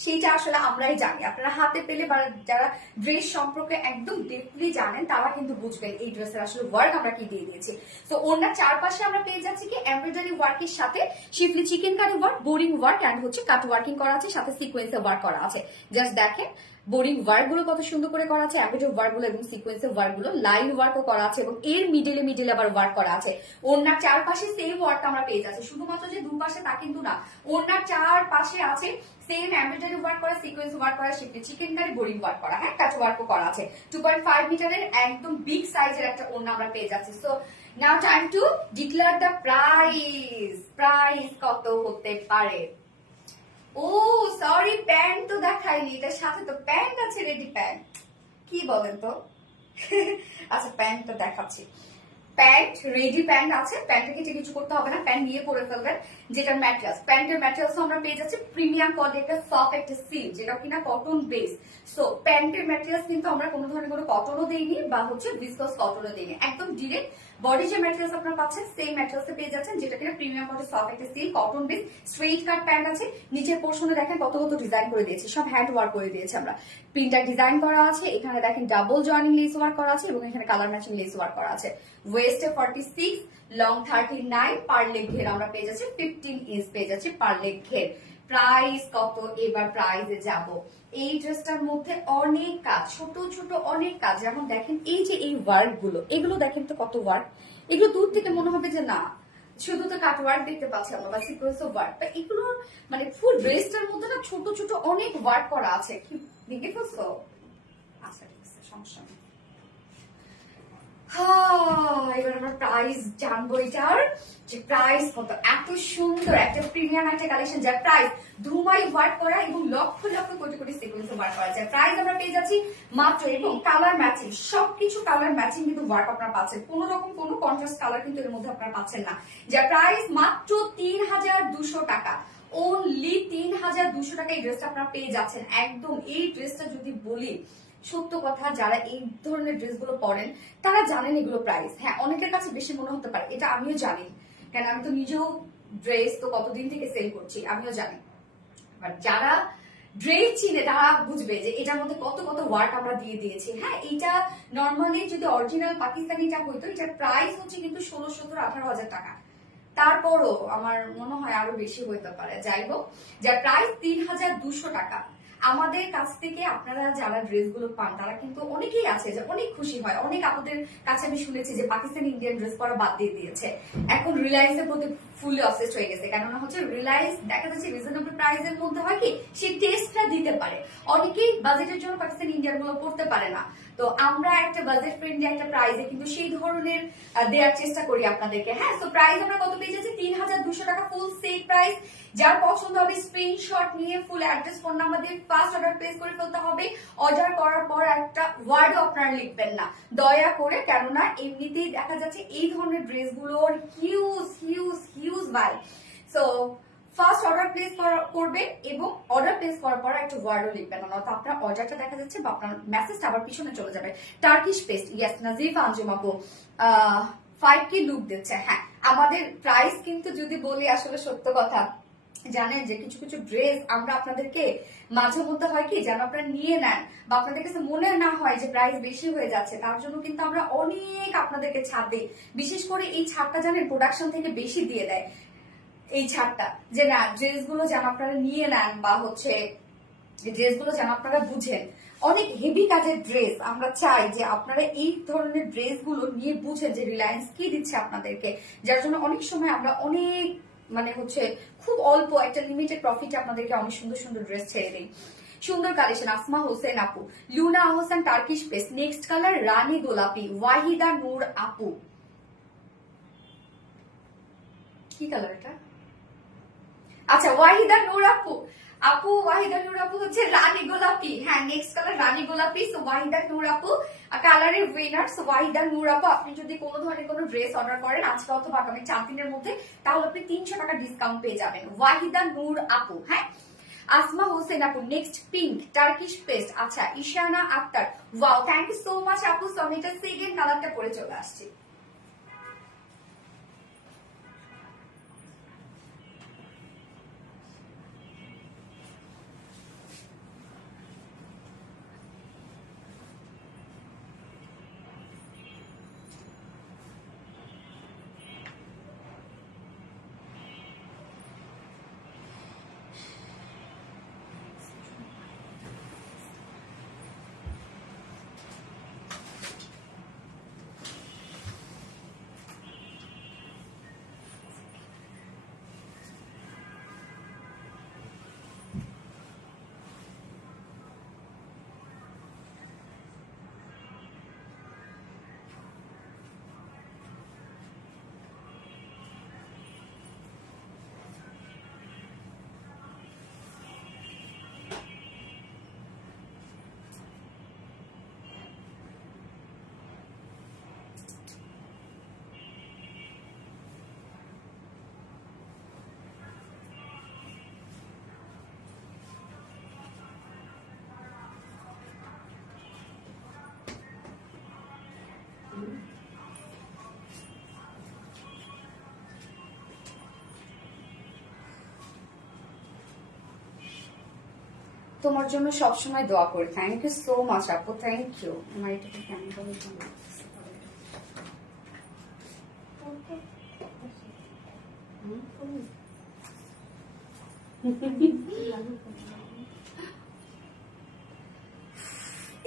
সেইটা আসলে আমরাই জানি। আপনারা হাতে পেলে বা যারা ড্রেস সম্পর্কে একদম ডিপলি জানেন তারা কিন্তু বুঝবেন এই ড্রেসের আসলে ওয়ার্ক আমরা কি দিয়ে দিয়েছি। তো ওনার চারপাশে আমরা পেয়ে যাচ্ছি কি এমব্রয়ডারি ওয়ার্কের সাথে schiffli chicken curry work, boring work and হচ্ছে কাট ওয়ার্কিং করা আছে, সাথে সিকোয়েন্সে ওয়ার্ক করা আছে। জাস্ট দেখেন বোরিং ওয়ার্ক গুলো কত সুন্দর করে করা আছে, এমব্রয়ডারি ওয়ার্ক গুলো এবং সিকোয়েন্সের ওয়ার্ক গুলো, লাইন ওয়ার্কও করা আছে, এবং এর মিডলে আবার ওয়ার্ক করা আছে। ওনার চারপাশে সেম ওয়ার্ক আমরা পেয়ে যাচ্ছি, শুধুমাত্র যে দুপাশে তা কিন্তু না, ওনার চারপাশে আছে সেম এমব্রয়ডারি ওয়ার্ক করা, সিকোয়েন্স ওয়ার্ক করা, শিফলি চিকেন কারি, বোরিং ওয়ার্ক করা, হ্যাঁ কাট ওয়ার্কও করা আছে। 2.5 মিটারের একদম বিগ সাইজের একটা ওড়না আমরা পেয়ে যাচ্ছি। So now time to declare the price. Price কত হতে পারে? ও সরি, প্যান্ট তো দেখাইনি, এটার সাথে তো প্যান্ট আছে, রেডি প্যান্ট। কি বলেন তো? আচ্ছা প্যান্টটা দেখাচ্ছি। প্যান্ট রেডি প্যান্ট আছে, প্যান্টে কিছু করতে হবে না, প্যান্ট নিয়ে পরে ফেলবেন। যেটা ম্যাটেরিয়ালস, প্যান্টের ম্যাটেরিয়ালস আমরা পেয়ে যাচ্ছি প্রিমিয়াম কোয়ালিটি একটা সফট একটা সিল্ক, যেটা কিনা কটন বেস। সো প্যান্টের ম্যাটেরিয়ালস কিন্তু আমরা কোনো ধরনের কোনো কটনও দেইনি বা হচ্ছে ভিসকস কটনও দেইনি, একদম ডিরেক্ট বডি যে ম্যাটেরিয়ালস আপনারা পাচ্ছেন সেম ম্যাটেরিয়ালস পেয়ে যাচ্ছেন, যেটা কিনা প্রিমিয়াম কোয়ালিটি সফট একটা silk cotton base. Straight cut pant আছে, নিচের পোর্শনে দেখেন কত কত ডিজাইন করে দিয়েছি, সব হ্যান্ড ওয়ার্ক করে দিয়েছি আমরা, প্রিন্টার ডিজাইন করা আছে, এখানে দেখেন ডাবল জয়েনিং লেস ওয়ার্ক করা আছে এবং এখানে কালার ম্যাচিং লেস ওয়ার্ক করা আছে। ওয়েস্টে 46, লং 39, পার লেগ ঘের আমরা পেয়ে যাচ্ছি 15 ইঞ্চ পেয়ে যাচ্ছি পার লেগ ঘের। প্রাইস কত? এবার প্রাইসে যাব। এই ড্রেসটার মধ্যে অনেক কাজ, ছোট ছোট অনেক কাজ, যেমন দেখেন এই যে এই ওয়ার্ক গুলো, এগুলো দেখেন তো কত ওয়ার্ক। এগুলো দূর থেকে মনে হবে যে না শুধু তো কাট ওয়ার্ক দেখতে পাচ্ছি আমরা বা সিকোয়েন্স অফ ওয়ার্ক, এগুলো মানে ফুল ড্রেসটার মধ্যে না ছোট ছোট অনেক ওয়ার্ক করা আছে। কি দেখে ফেলছো? আচ্ছা ঠিক আছে, সমস্যা নেই। এবার আমরা প্রাইস জানবো, এটার যে প্রাইস কত। এত সুন্দর একটা প্রিমিয়াম একটা কালেকশন, যার প্রাইস ধুমাই ওয়ার্ক করা এবং লক্ষ লক্ষ কোটি কোটি সিকোয়েন্স ওয়ার্ক করা যায়। প্রাইস আমরা পেয়ে যাচ্ছি মাত্র, এবং কালার ম্যাচিং, সবকিছু কালার ম্যাচিং কিন্তু ওয়ার্ক আপনারা পাচ্ছেন, কোন রকম কোনো কন্ট্রাস্ট কালার কিন্তু এর মধ্যে আপনারা পাচ্ছেন না। যার প্রাইস মাত্র 3200 টাকা, অনলি 3200 টাকা এই ড্রেসটা আপনারা পেয়ে যাচ্ছেন একদম। এই ড্রেসটা যদি বলি সত্য কথা, যারা এই ধরনের ড্রেসগুলো পরেন তারা জানেন এগুলো প্রাইস। হ্যাঁ, অনেকের কাছে বেশি মনে হতে পারে, এটা আমিও জানি, কারণ আমি তো নিজেও ড্রেস তো কতদিন থেকে সেল করছি, আমিও জানি। বাট যারা ড্রেস চিনে তারা বুঝবে যে এটার মধ্যে কত কত ওয়ার্ক আমরা দিয়ে দিয়েছি। হ্যাঁ, এটা নর্মালি যদি অরিজিনাল পাকিস্তানিটা হইতো এটার প্রাইস হচ্ছে কিন্তু 16-17-18 হাজার টাকা। তারপরও আমার মনে হয় আরো বেশি হইতে পারে। যাই হোক, যার প্রাইস 3200 টাকা। আমাদের কাছ থেকে আপনারা যারা ড্রেসগুলো পান তারা কিন্তু অনেকেই আছে যে অনেক খুশি হয়। অনেক আপনাদের কাছে আমি শুনেছি যে পাকিস্তানি ইন্ডিয়ান ড্রেস পরা বাদ দিয়ে দিয়েছে, এখন রিলায়েন্সের প্রতি ফুললি অবসেসড হয়ে গেছে। কেননা হচ্ছে রিলায়েন্স দেখা যাচ্ছে রিজনেবল প্রাইসের মধ্যে হয় কি সেই টেস্টটা দিতে পারে। অনেকেই বাজেটের জন্য পাকিস্তানি ইন্ডিয়ান গুলো পড়তে পারে না, তো আমরা একটা বাজেট ফ্রেন্ডলি একটা প্রাইসে কিন্তু সেই ধরনের দেওয়ার চেষ্টা করি আপনাদেরকে। হ্যাঁ, তো প্রাইস আমরা কত পেয়ে যাচ্ছি 3200 টাকা ফুল সেট প্রাইস। যার পছন্দ হবে স্ক্রিনশট নিয়ে ফুল অ্যাড্রেস ফোন নাম্বার দিয়ে ফার্স্ট অর্ডার প্লেস করে ফেলতে হবে। অর্ডার করার পর একটা ওয়ার্ডও আপনারা লিখবেন না দয়া করে, কেননা এমনিতেই দেখা যাচ্ছে এই ধরনের ড্রেসগুলোর huge huge huge buy. So first order place করবেন এবং অর্ডার প্লেস করার পর একটা ওয়ার্ডও লিখবেন না, তো আপনার অর্ডারটা দেখা যাচ্ছে বা আপনার মেসেজটা আবার পিছনে চলে যাবে। Turkish paste, yes Nazifa Anjum আপু 5K লুক দিচ্ছে। হ্যাঁ, আমাদের প্রাইস কিন্তু যদি বলি আসলে সত্য কথা জানেন যে কিছু কিছু ড্রেস আমরা আপনাদেরকে মাঝে মধ্যে হয় কি যেন আপনারা নিয়ে নেন বা আপনাদের কাছে মনে না হয় যে প্রাইস বেশি হয়ে যাচ্ছে, তার জন্য কিন্তু আমরা অনেক আপনাদেরকে ছাড় দিই। বিশেষ করে এই ছাড়টা জানেন প্রোডাকশন থেকে বেশি দিয়ে দেয় এই ছাড়টা, যে না ড্রেসগুলো যেন আপনারা নিয়ে নেন বা হচ্ছে ড্রেসগুলো যেন আপনারা বুঝেন। অনেক হেভি কাজের ড্রেস আমরা চাই যে আপনারা এই ধরনের ড্রেসগুলো নিয়ে বুঝেন যে রিলায়েন্স কি দিচ্ছে আপনাদেরকে, যার জন্য অনেক সময় আমরা অনেক মানে হচ্ছে খুব অল্প একটা লিমিটেড প্রফিটে আপনাদেরকে অনেক সুন্দর সুন্দর ড্রেস ছেড়ে দিই। সুন্দর কালেকশন আসমা হোসেন আপু, Luna Ahsan Turkish paste, next colour রানী গোলাপি, ওয়াহিদা নূর আপু। কি কালার এটা? আচ্ছা, ওয়াহিদা নূর আপু, আপু ওয়াহিদা নূর আপু হচ্ছে রানী গোলাপি। হ্যাঁ, নেক্সট কালার রানী গোলাপি। সো ওয়াহিদা নূর আপু কালারের উইনার। সো ওয়াহিদা নূর আপু, আপনি যদি কোনো ধরনের কোনো ড্রেস অর্ডার করেন আজকে অথবা আগামী 4 দিনের মধ্যে, তাহলে আপনি 300 টাকা ডিসকাউন্ট পেয়ে যাবেন। ওয়াহিদা নূর আপু। হ্যাঁ, আসমা হোসেন আপু, নেক্সট পিঙ্ক টার্কিশ পেস্ট। আচ্ছা, Ishana Akter, wow thank you so much আপু। সো আমি এটা সেকেন্ড কালারটা পরে চলে আসছি। তোমার জন্য সবসময় দোয়া করি। থ্যাংক ইউ সো মাচ আপু, থ্যাংক ইউ। আমার এটাকে কেমন করে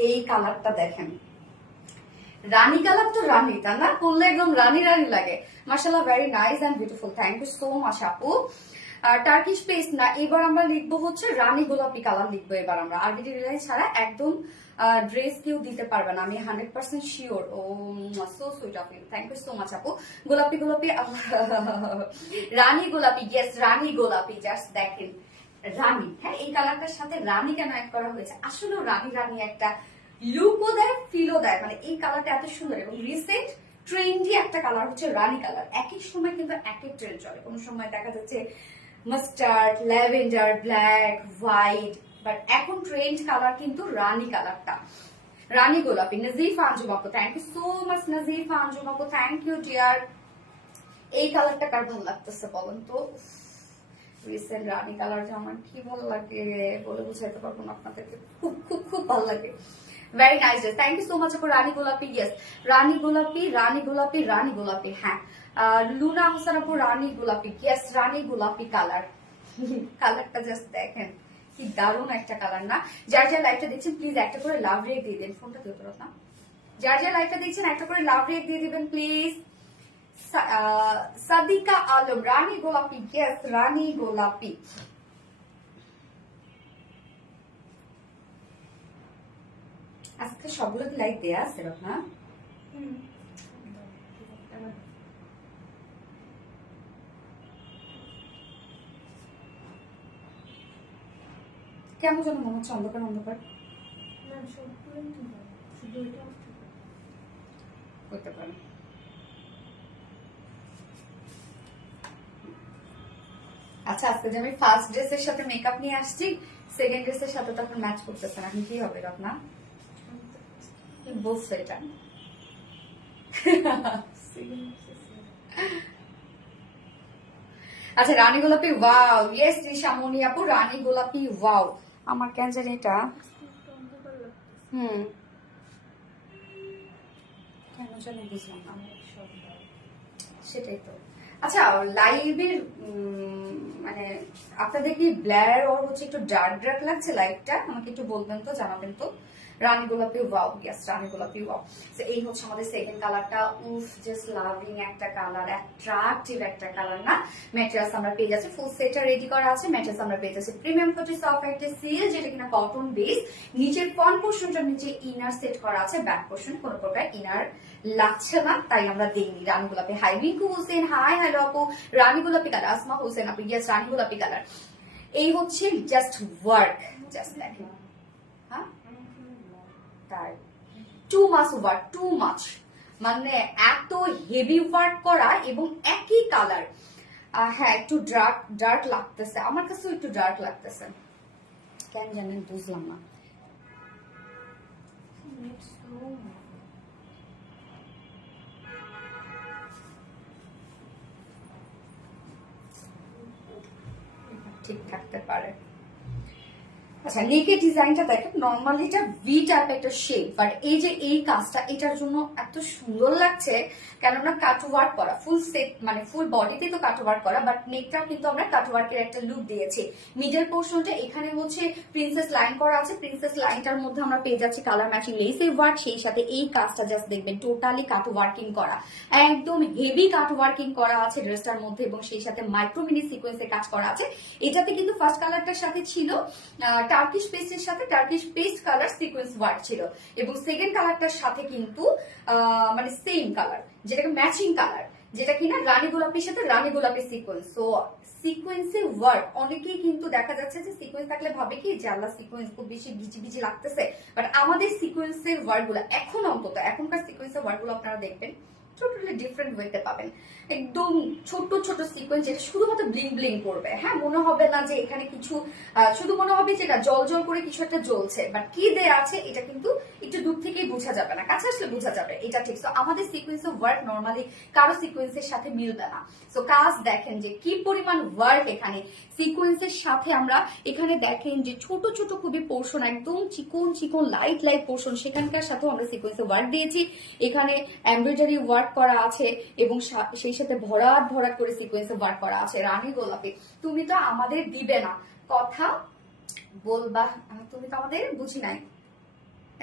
এই কালারটা দেখেন, রানী কালার তো রানী, তা না করলে একদম রানী রানী লাগে। মাশাআল্লাহ, very nice and beautiful. Thank you so much আপু। টার্কিশ পেস্ট না, এবার আমরা লিখবো হচ্ছে রানী গোলাপি কালার লিখবো এবার আমরা। আরবিডি রিলায়েন্স ছাড়া একদম ড্রেস কেউ দিতে পারবে না, আমি 100% sure. Oh so sweet of you, thank you so much আপু। গোলাপি গোলাপি রানী গোলাপি, ইয়েস রানী গোলাপি। জাস্ট দেখেন রানী, হ্যাঁ এই কালারটার সাথে রানী কেন অ্যাড করা হয়েছে, আসলে রানী রানী একটা লুকও দেয় ফিলও দেয়। মানে এই কালারটা এত সুন্দর এবং রিসেন্ট ট্রেন্ডি একটা কালার হচ্ছে রানী কালার। এক এক সময় কিন্তু এক এক ট্রেন্ড চলে, কোন সময় দেখা যাচ্ছে mustard, lavender, black, white, but এখন ট্রেন্ড কালার কিন্তু রানী কালারটা, রানী গোলাপি। নাজিফা আঞ্জুম আপু, thank you so much Nazifa Anjum আপু, থ্যাংক ইউ ডিয়ার। এই কালারটা কার ভালো লাগতেছে বলেন তো? রিসেন্ট রানী কালারটা আমার কি ভালো লাগে বলে বুঝাইতে পারবো না আপনাদেরকে, খুব খুব খুব ভালো লাগে। Very nice dress, thank you so much for রানী গোলাপি। ইয়েস, রানী গোলাপি, রানী গোলাপি, রানী গোলাপি। হ্যাঁ, লুনা হোসেন আপু রানী গোলাপি। ইয়েস, রানী গোলাপি কালার। কালারটা জাস্ট দেখেন কি দারুণ একটা কালার না? যার যার লাইভটা দেখছেন প্লিজ একটা করে লাভ রেক দিয়ে দেন। ফোনটা দিয়ে করো না। যার যার লাইভটা দেখছেন একটা করে লাভ রেক দিয়ে দিবেন প্লিজ। সাদিকা আলম রানী গোলাপি। ইয়েস, রানী গোলাপি। আজকে সবগুলো কি লাইক দেয়া আছে না? কেমন যেন মনে হচ্ছে অন্ধকার অন্ধকার করতে পারে। আচ্ছা, আজকে যে আমি ফার্স্ট ড্রেসের সাথে মেকআপ নিয়ে আসছি, সেকেন্ড ড্রেসের সাথে তো এখন ম্যাচ করতেছে না, এখন কি হবে রত্না? বলছো এটা? আচ্ছা, রানী গোলাপি ওয়াও। ইয়েস ত্রিশা মনি আপু, রানী গোলাপি ওয়াও। আমার কেন জানি এটা কেন জানি বুঝলাম না, সেটাই তো। আচ্ছা, লাইভের মানে আপনাদের কি ব্ল্যার ওর হচ্ছে একটু ডার্ক ডার্ক লাগছে লাইটটা? আমাকে একটু বলবেন তো, জানাবেন তো। রানী গোলাপি ওয়াও। ইয়েস, রানী গোলাপি ওয়াও। তো এই হচ্ছে আমাদের সেকেন্ড কালারটা। উফ, জাস্ট লাভিং একটা কালার, অ্যাট্রাকটিভ একটা কালার না? ম্যাটেরিয়ালস আমরা পেয়ে যাচ্ছি, ফুল সেটটা রেডি করা আছে। ম্যাটেরিয়ালস আমরা পেয়ে যাচ্ছি প্রিমিয়াম কোটি সফট একটা সিল, যেটা কিনা কটন বেস। নিচের ফ্রন্ট পোর্শনটার নিচে ইনার সেট করা আছে, ব্যাক পোর্শন কোনো প্রকার ইনার লাগছে না, তাই আমরা দেইনি। রানী গোলাপি। Hi Rinku Hossain, hi hello আপু। রানী গোলাপি কালার। আসমা হোসেন আপু, ইয়েস, রানী গোলাপি কালার। এই হচ্ছে জাস্ট ওয়ার্ক, জাস্ট দেখেন। হ্যাঁ, তাই too much work, too much, মানে এত হেভি ওয়ার্ক করা এবং একই কালার। হ্যাঁ, একটু ডার্ক ডার্ক লাগতেছে, আমার কাছেও একটু ডার্ক লাগতেছে, কেন জানেন বুঝলাম না। ঠিক থাকতে পারে। আচ্ছা, নেকের ডিজাইনটা দেখেন, নর্মালি এটা ভি টাইপ একটা শেপ, বাট এই যে এই কাজটা এটার জন্য এত সুন্দর লাগছে, কেননা কাট ওয়ার্ক করা, ফুল সেট মানে ফুল বডিতে তো কাট ওয়ার্ক করা, বাট নেকটাও কিন্তু আমরা কাট ওয়ার্কের একটা লুক দিয়েছি। মিডল পোর্শনটা এখানে হচ্ছে প্রিন্সেস লাইন করা আছে, প্রিন্সেস লাইনটার মধ্যে আমরা পেয়ে যাচ্ছি কালার ম্যাচিং লেসের ওয়ার্ক, সেই সাথে এই কাজটা জাস্ট দেখবেন টোটালি কাট ওয়ার্কিং করা, একদম হেভি কাট ওয়ার্কিং করা আছে ড্রেসটার মধ্যে, এবং সেই সাথে মাইক্রো মিনি সিকোয়েন্সের কাজ করা আছে। এটাতে কিন্তু ফার্স্ট কালারটার সাথে ছিল টার্কিশ পেস্টের সাথে Turkish paste colour sequence work ছিল, এবং সেকেন্ড কালারটার সাথে কিন্তু মানে সেম কালার, যেটাকে ম্যাচিং কালার, যেটা কিনা রানী গোলাপির সাথে রানী গোলাপি সিকোয়েন্স। সো সিকোয়েন্সের ওয়ার্ক, অনেকেই কিন্তু দেখা যাচ্ছে যে সিকোয়েন্স থাকলে ভাবে কি যে আল্লাহ সিকোয়েন্স খুব বেশি ভিজি ভিজি লাগতেছে, বাট আমাদের সিকোয়েন্সের ওয়ার্ক গুলো এখন অন্তত এখনকার সিকোয়েন্সের ওয়ার্ক গুলো আপনারা দেখবেন টোটালি ডিফারেন্ট ওয়েতে পাবেন। একদম ছোট ছোট সিকোয়েন্স, যেটা শুধুমাত্র ব্লিং ব্লিং করবে। হ্যাঁ, মনে হবে না যে এখানে কিছু, শুধু মনে হবে যে এটা জল জল করে কিছু একটা জ্বলছে, বাট কি দেয়া আছে এটা কিন্তু একটু দূর থেকেই বোঝা যাবে না, কাছে আসলে বোঝা যাবে, এটা ঠিক। তো আমাদের সিকোয়েন্সের ওয়ার্ক নর্মালি কারো সিকোয়েন্সের সাথে মিলবে না। সো কাজ দেখেন যে কি পরিমাণ ওয়ার্ক এখানে সিকোয়েন্সের সাথে। আমরা এখানে দেখেন যে ছোট ছোট খুবই পোর্শন, একদম চিকন চিকন লাইট লাইট পোর্শন, সেখানকার সাথেও আমরা সিকোয়েন্সের ওয়ার্ক দিয়েছি। এখানে এমব্রয়ডারি ওয়ার্ক করা আছে, এবং সেই সাথে ভরাট ভরাট করে সিকোয়েন্সের ওয়ার্ক করা আছে। রানী গোলাপি, তুমি তো আমাদের দিবে না কথা বলবা, তুমি তো আমাদের বুঝি নাই।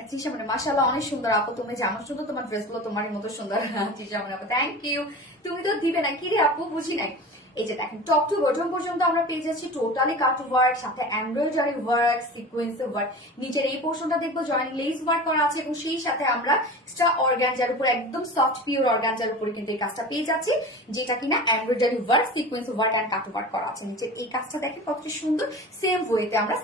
তৃষা মানে মাশাআল্লাহ অনেক সুন্দর আপু, তুমি জানো শুধু তোমার ড্রেসগুলো তোমারই মতো সুন্দর। তৃষা মানে আপু থ্যাংক ইউ, তুমি তো দিবে না, কি রে আপু বুঝি নাই। এই যে দেখেন টপ টু বটম পর্যন্ত আমরা পেয়ে যাচ্ছি টোটালি কাট ওয়ার্ক, সাথে এমব্রয়ডারি ওয়ার্ক, সিকোয়েন্স ওয়ার্ক। নিচের এই পোর্শনটা দেখবো জয়েন্ট লেস ওয়ার্ক করা আছে, এবং সেই সাথে আমরা এক্সট্রা অর্গানজার উপর, একদম সফট পিওর অর্গানজার উপরে কিন্তু এই কাজটা পেয়ে যাচ্ছি, যেটা কিনা embroidery work, sequence work and cut work করা আছে। নিচের এই কাজটা দেখেন কতটা সুন্দর, সেম ওয়েতে আমরা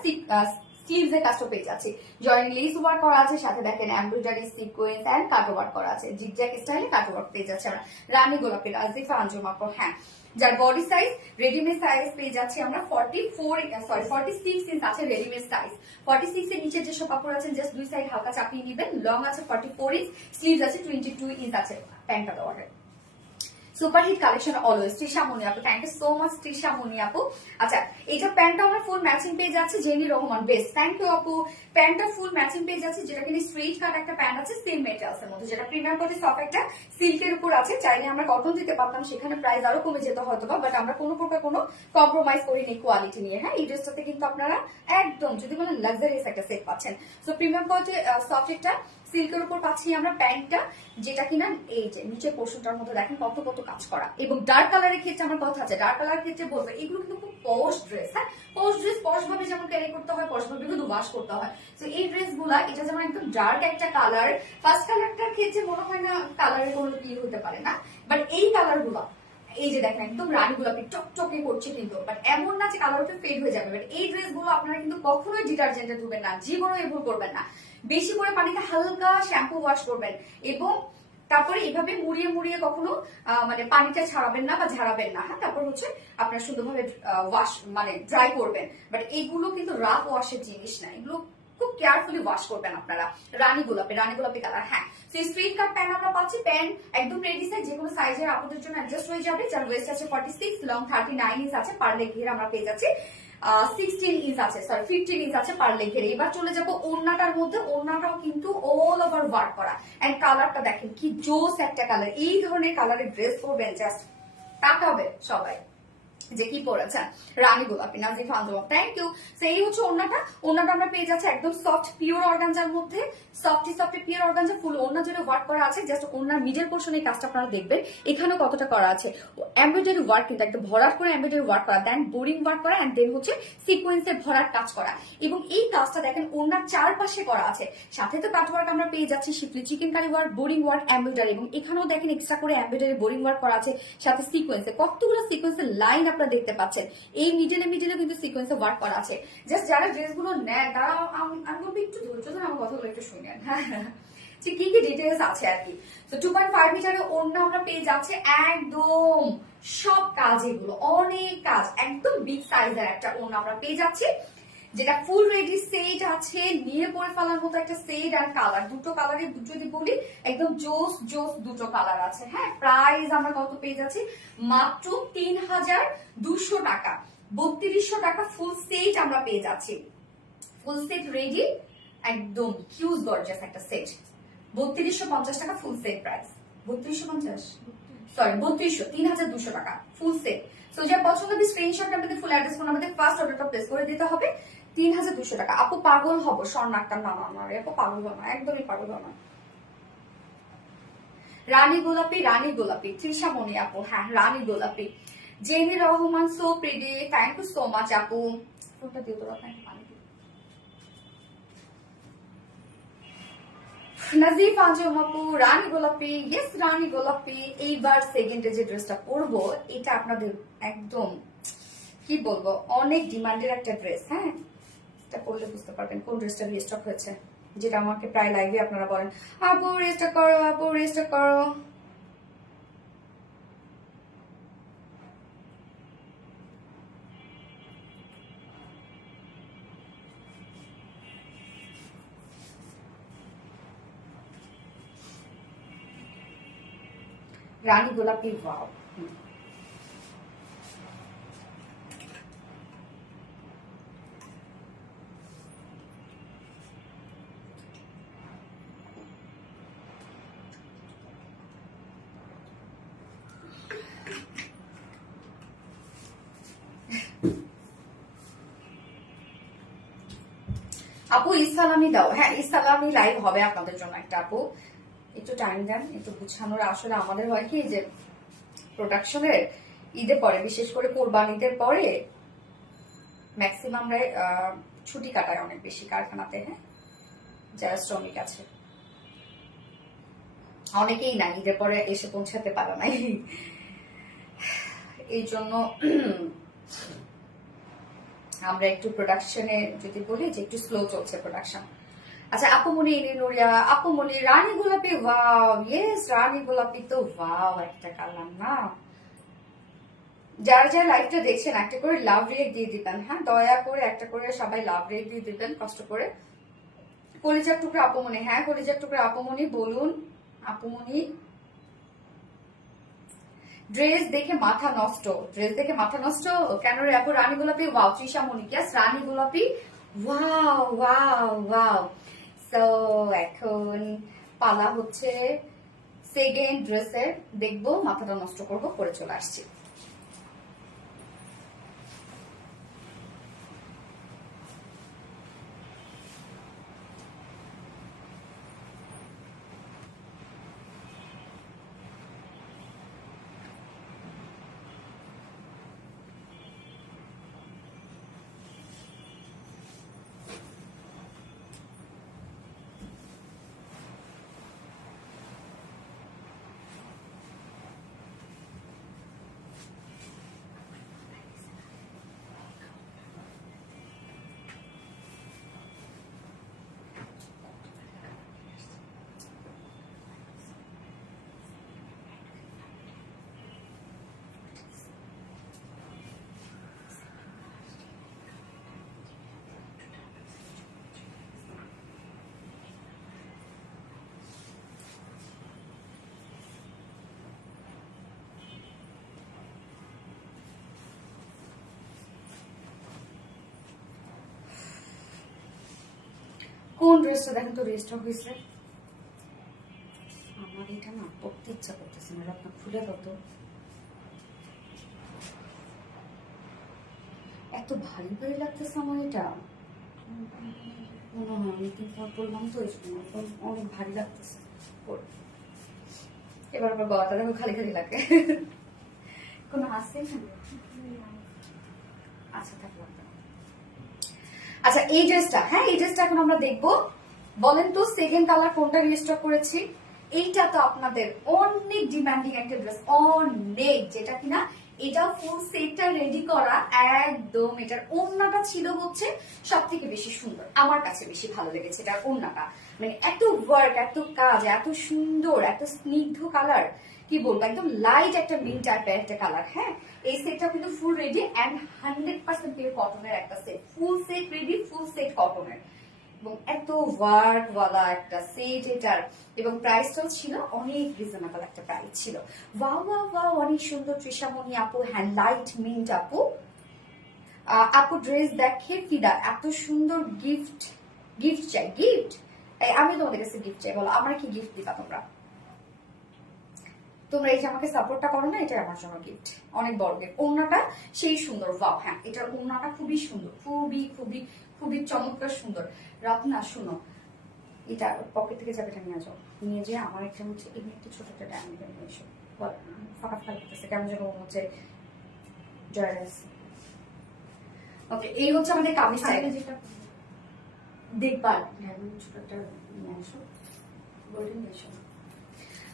স্লিভস এর কাজটা পেয়ে যাচ্ছি, জয়েন্ট লেস ওয়ার্ক করা আছে, সাথে দেখেন embroidery, sequence and cut work করা আছে, জিগজ্যাগ স্টাইলে কাট ওয়ার্ক পেয়ে যাচ্ছে আমরা। রানী গোলাপি আজিফা আঞ্জুম আপু, হ্যাঁ, যার বডি সাইজ রেডিমেড সাইজ পেয়ে যাচ্ছি আমরা 46 ইঞ্চ আছে রেডিমেড সাইজ। 46 এর নিচে যেসব কাপড় আছেন জাস্ট দুই সাইড হালকা চাপিয়ে নিবেন। লং আছে 44 ইঞ্চ, স্লিভস আছে 22 ইঞ্চ আছে প্যান্টটা দেওয়ার। So superhit collection always. Trisha Moni আপু, thank you so much Trisha Moni আপু। আচ্ছা, এইটা প্যান্টটা আমার ফুল ম্যাচিং পেয়ে যাচ্ছে Jeni Rahman, best, thank you আপু। প্যান্টটা ফুল ম্যাচিং পেয়ে যাচ্ছে, যেটা কিন্তু স্ট্রেট কাট একটা প্যান্ট আছে সেম মেটেরিয়ালস এর মধ্যে, যেটা প্রিমিয়াম কোয়ালিটি সফট একটা সিল্কের উপর আছে। চাইলে আমরা কটন দিতে পারতাম, সেখানে প্রাইস আরো কমে যেত হয়তো বা, বাট আমরা কোনো প্রকার কোনো কম্প্রোমাইজ করিনি কোয়ালিটি নিয়ে। হ্যাঁ, এই ড্রেসটাতে কিন্তু আপনারা একদম যদি বলেন লাক্সারিয়াস একটা সেট পাচ্ছেন। সো প্রিমিয়াম কোয়ালিটি সফট একটা সিল্কের উপর পাচ্ছি আমরা প্যান্টটা, যেটা কিনা এই যে নিচের পোর্শনটার মধ্যে দেখেন কত কত কাজ করা। এবং ডার্ক কালারের ক্ষেত্রে আমার কথা আছে, ডার্ক কালারের ক্ষেত্রে বলবো এগুলো কিন্তু খুব পশ ড্রেস। হ্যাঁ, পশ ড্রেস পশ ভাবে যেমন ক্যারি করতে হয়, পশ ভাবে কিন্তু ওয়াশ করতে হয়। তো এই ড্রেস গুলা, এটা যেমন একদম ডার্ক একটা কালার, ফার্স্ট কালারটার ক্ষেত্রে মনে হয় না কালারের কোনো কি হতে পারে না, বাট এই কালার গুলা এই যে দেখেন একদম রানী গোলাপি টকটকে করছে কিন্তু, বাট এমন না যে কালারটা ফেড হয়ে যাবে। বাট এই ড্রেস গুলো আপনারা কিন্তু কখনোই ডিটারজেন্টে ধুবেন না, জীবনে এই ভুল করবেন না। বেশি করে পানিতে হালকা শ্যাম্পু ওয়াশ করবেন এবং তারপরে এইভাবে মুড়িয়ে মুড়িয়ে কখনো মানে পানিটা ছাড়াবেন না বা ঝাড়াবেন না। হ্যাঁ, তারপর হচ্ছে আপনার সুন্দরভাবে ওয়াশ মানে ড্রাই করবেন। বাট এইগুলো কিন্তু রাফ ওয়াশের জিনিস না, এগুলো খুব কেয়ারফুলি ওয়াশ করবেন আপনারা। রানী গোলাপি কালার। হ্যাঁ, সেই স্ট্রেট কাট প্যান্ট আমরা পাচ্ছি, প্যান্ট একদম রেডি সাইজ, যে কোনো সাইজের আপনাদের জন্য অ্যাডজাস্ট হয়ে যাবে। যার ওয়েস্ট আছে 46, লং 39 ইঞ্চ আছে, পার লেগ ঘের আমরা পেয়ে যাচ্ছি 16 ইঞ্চ আছে, সরি 15 ইঞ্চ আছে পার লেগ ঘের। এবার চলে যাবো ওড়নাটার মধ্যে, ওড়নাটাও কিন্তু অল ওভার ওয়ার্ক করা। এন্ড কালারটা দেখেন কি জোস একটা কালার। এই ধরনের কালারের ড্রেস পরবেন, জাস্ট তাকাবে সবাই যে কি পরেছেন। রানী গোলাপি, নাজিফ আঞ্জুম, থ্যাংক ইউ। সেই হচ্ছে ওড়নাটা, ওড়নাটা আমরা পেয়ে যাচ্ছি একদম সফট পিওর অর্গানজার মধ্যে, সফটি পিওর অর্গানজা, ফুল ওড়না জুড়ে ওয়ার্ক করা আছে। জাস্ট ওড়নার মিডল পোর্শনে এই কাজটা আপনারা দেখবেন, এখানেও কতটা করা আছে। এমব্রয়ডারি ওয়ার্ক কিন্তু একদম ভরাট করে এমব্রয়ডারি ওয়ার্ক করা, দেন বোরিং ওয়ার্ক করা, এন্ড দেন হচ্ছে সিকোয়েন্সের ভরাট কাজ করা। এবং এই কাজটা দেখেন ওড়নার চারপাশে করা আছে। সাথে তো কাট ওয়ার্ক আমরা পেয়ে যাচ্ছি, schiffli chicken curry work, boring work, embroidery, এবং এখানেও দেখেন এক্সট্রা করে এমব্রয়ডারি বোরিং ওয়ার্ক করা আছে, সাথে সিকোয়েন্সে কতগুলো সিকোয়েন্সের লাইন আপনারা দেখতে পাচ্ছেন। এই মিডলে কিন্তু সিকোয়েন্সে ওয়ার্ক করা আছে। জাস্ট যারা ড্রেসগুলো নেন তারা আমি বলবো একটু ধৈর্য ধরে আমার কথাগুলো একটু শুনেন। হ্যাঁ, যে কি কি ডিটেলস আছে আর কি। তো 2.5 মিটারের ওড়না আমরা পেয়ে যাচ্ছে একদম সব কাজ, এগুলো অনেক কাজ, একদম বিগ সাইজের একটা ওড়না আমরা পেয়ে যাচ্ছি, যেটা ফুল রেডি সেট আছে, নিয়ে পরে ফেলার মতো একটা সেট। আর কালার, দুটো কালারের যদি বলি একদম জোস জোস দুটো কালার আছে। হ্যাঁ, প্রাইস আমরা কত পেয়ে যাচ্ছি, মাত্র 3200 টাকা, 3200 টাকা ফুল সেট আমরা পেয়ে যাচ্ছি। ফুল সেট রেডি, একদম হিউজ গর্জিয়াস একটা সেট। 3250 টাকা ফুল সেট প্রাইস, 3250 সরি 3200 টাকা ফুল সেট। সো যা পছন্দ হবে স্ক্রিনশট আমাদের ফুল অ্যাড্রেস ফোন আমাদের ফার্স্ট অর্ডারটা প্লেস করে দিতে হবে। 3200 টাকা। আপু পাগল হব স্বর্ণাক্তার নাম আমার, আপু পাগল হবো না, একদমই পাগল হবো না। রানী গোলাপি তৃষা মনি আপু, হ্যাঁ রানী গোলাপি। Jeni Rahman, so pretty, thank you so much আপু। ফোনটা দিয়ে তো নাজিফ আঞ্জুম আপু, রানী গোলাপি, ইয়েস রানী গোলাপি। এইবার সেকেন্ডে যে ড্রেসটা পরবো, এটা আপনাদের একদম কি বলবো অনেক ডিমান্ডের একটা ড্রেস। হ্যাঁ, এটা পরলে বুঝতে পারবেন কোন ড্রেসটা রিস্টক হয়েছে, যেটা আমাকে প্রায় লাইভে আপনারা বলেন আপু রিস্টক করো, আপু রিস্টক করো। রানী গোলাপি, ওয়াও। আপু ইসলামি দাও, হ্যাঁ ইসলামি লাইভ হবে আপনাদের জন্য একটা। আপু একটু টাইম দেন, একটু গুছানোর। আসলে আমাদের হয় কি যে প্রোডাকশনের ঈদে পরে, বিশেষ করে কোরবানিদের পরে ম্যাক্সিমাম ছুটি কাটায় অনেক বেশি কারখানাতে। হ্যাঁ, যারা শ্রমিক আছে অনেকেই না ঈদের পরে এসে পৌঁছাতে পারে নাই, এই জন্য আমরা একটু প্রোডাকশনে যদি বলি যে একটু স্লো চলছে প্রোডাকশন। আচ্ছা, আপুমনি নুরিয়া, আপুমনি রানী গোলাপি, ওয়াও ইয়েস রানী গোলাপি তো ওয়াও একটা কালার না। যারা যারা লাইভটা দেখছেন একটা করে লাভ রেক দিয়ে দিবেন। হ্যাঁ, দয়া করে একটা করে সবাই লাভ রেক দিয়ে দিবেন কষ্ট করে। কলিজার টুকরা আপুমনি, হ্যাঁ কলিজার টুকরা আপুমনি বলুন। আপুমনি ড্রেস দেখে মাথা নষ্ট, ড্রেস দেখে মাথা নষ্ট কেন রে আপু? রানী গোলাপি, ওয়াও। তৃষা মনিকাস, রানী গোলাপি, ওয়াও ওয়াও ওয়াও। সো এখন পালা হচ্ছে সেকেন্ড ড্রেসের, দেখবো, মাথাটা নষ্ট করবো, করে চলে আসছি। কোন ড্রেসটা দেখেন তো রেজিস্টার হয়েছে? আমার এটা না পড়তে ইচ্ছা করতেছে না, আপনার খুলে কত এত ভারী ভারী লাগতেছে আমার এটা। মনে হয় অনেকদিন পর পড়লাম তো, অনেক ভারী লাগতেছে। এবার আবার গলাটা দেখো খালি খালি লাগে। কোনো আসছে না? আচ্ছা থাকলাম। আচ্ছা এই ড্রেসটা, হ্যাঁ এই ড্রেসটা এখন আমরা দেখবো। বলেন তো সেকেন্ড কালার কোনটা রিস্টক করেছি? এইটা তো আপনাদের অনেক ডিমান্ডিং একটা ড্রেস, অনেক, যেটা কিনা এটা ফুল সেটটা রেডি করা একদম। এটার ওড়নাটা ছিল হচ্ছে সব থেকে বেশি সুন্দর, আমার কাছে বেশি ভালো লেগেছে এটার ওড়নাটা। মানে এত ওয়ার্ক, এত কাজ, এত সুন্দর, এত স্নিগ্ধ কালার, কি বলবো, একদম লাইট একটা মিন্ট টাইপের একটা কালার। হ্যাঁ এই সেটটা কিন্তু ফুল রেডি এন্ড 100% পিওর কটনের একটা set, full set ready, full set কটনের, এবং এত ওয়ার্ক ওয়ালা একটা সেট এটার। এবং প্রাইসটাও ছিল অনেক রিজনেবল একটা প্রাইস ছিল। ওয়াও ওয়াও ওয়াও, অনেক সুন্দর। তৃষামণি আপু, হ্যাঁ লাইট মিন্ট আপু। আপু ড্রেস দেখে ফিদা, এত সুন্দর গিফট, গিফট চাই, গিফট। আমি তোমাদের কাছে গিফট চাই, বলো আমার কি গিফট দিবা তোমরা? তোমরা এই যে আমাকে সাপোর্টটা করো না, এটা আমার জন্য গিফট, অনেক বড় গিফট। ওড়নাটা সেই সুন্দর, ওয়াও। হ্যাঁ এটার ওড়নাটা খুবই সুন্দর, খুবই খুবই খুবই চমৎকার সুন্দর। রত্না শুনো, এটা পকেট থেকে যাবে, এটা নিয়ে যাও, নিয়ে যেয়ে আমার একটা হচ্ছে এমনি একটা ছোট একটা ডায়মন্ড নিয়ে এসো। ফাঁকা ফাঁকা লাগতেছে কেমন যেন হচ্ছে জয়রাস। ওকে এই হচ্ছে আমাদের কামিজ সাইড, যেটা দেখবার ছোট একটা নিয়ে আসো, গোল্ডেন নিয়ে এসো।